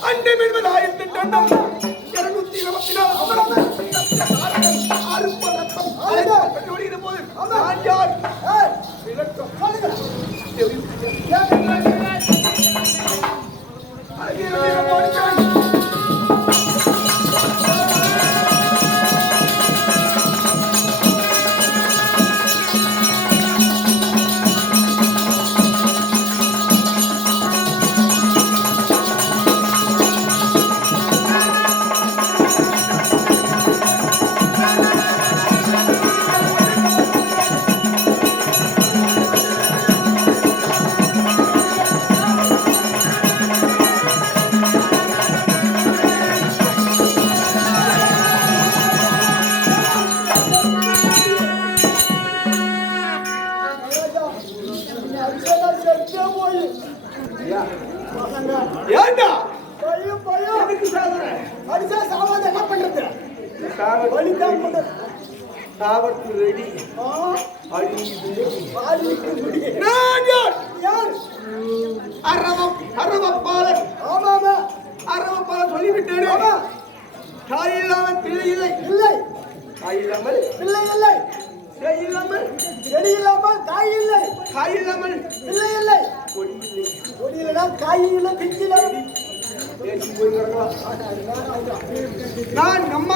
அண்டை என்பது 1224 போது நான் யார்? விளக்கம் போடுறது வலிதான் போடுறது சாவட்டு ரெடி நான் யார் யார் அரவப்பாளர் ஆமாமா அரவப்பாளர் சொல்லிவிட்டேன் ஆமா தாய் இல்லாமல் பிள்ளை இல்லை இல்லை தாய் இல்லாமல் பிள்ளை இல்லை செடி இல்லாமல் செடி இல்லாமல் காய் இல்லை காய் இல்லாமல் இல்லை இல்லை கொடி இல்லைனா காய் இல்லை பிஞ்சு இல்லை பேசி போய் கிடக்கலாம். நான் நம்ம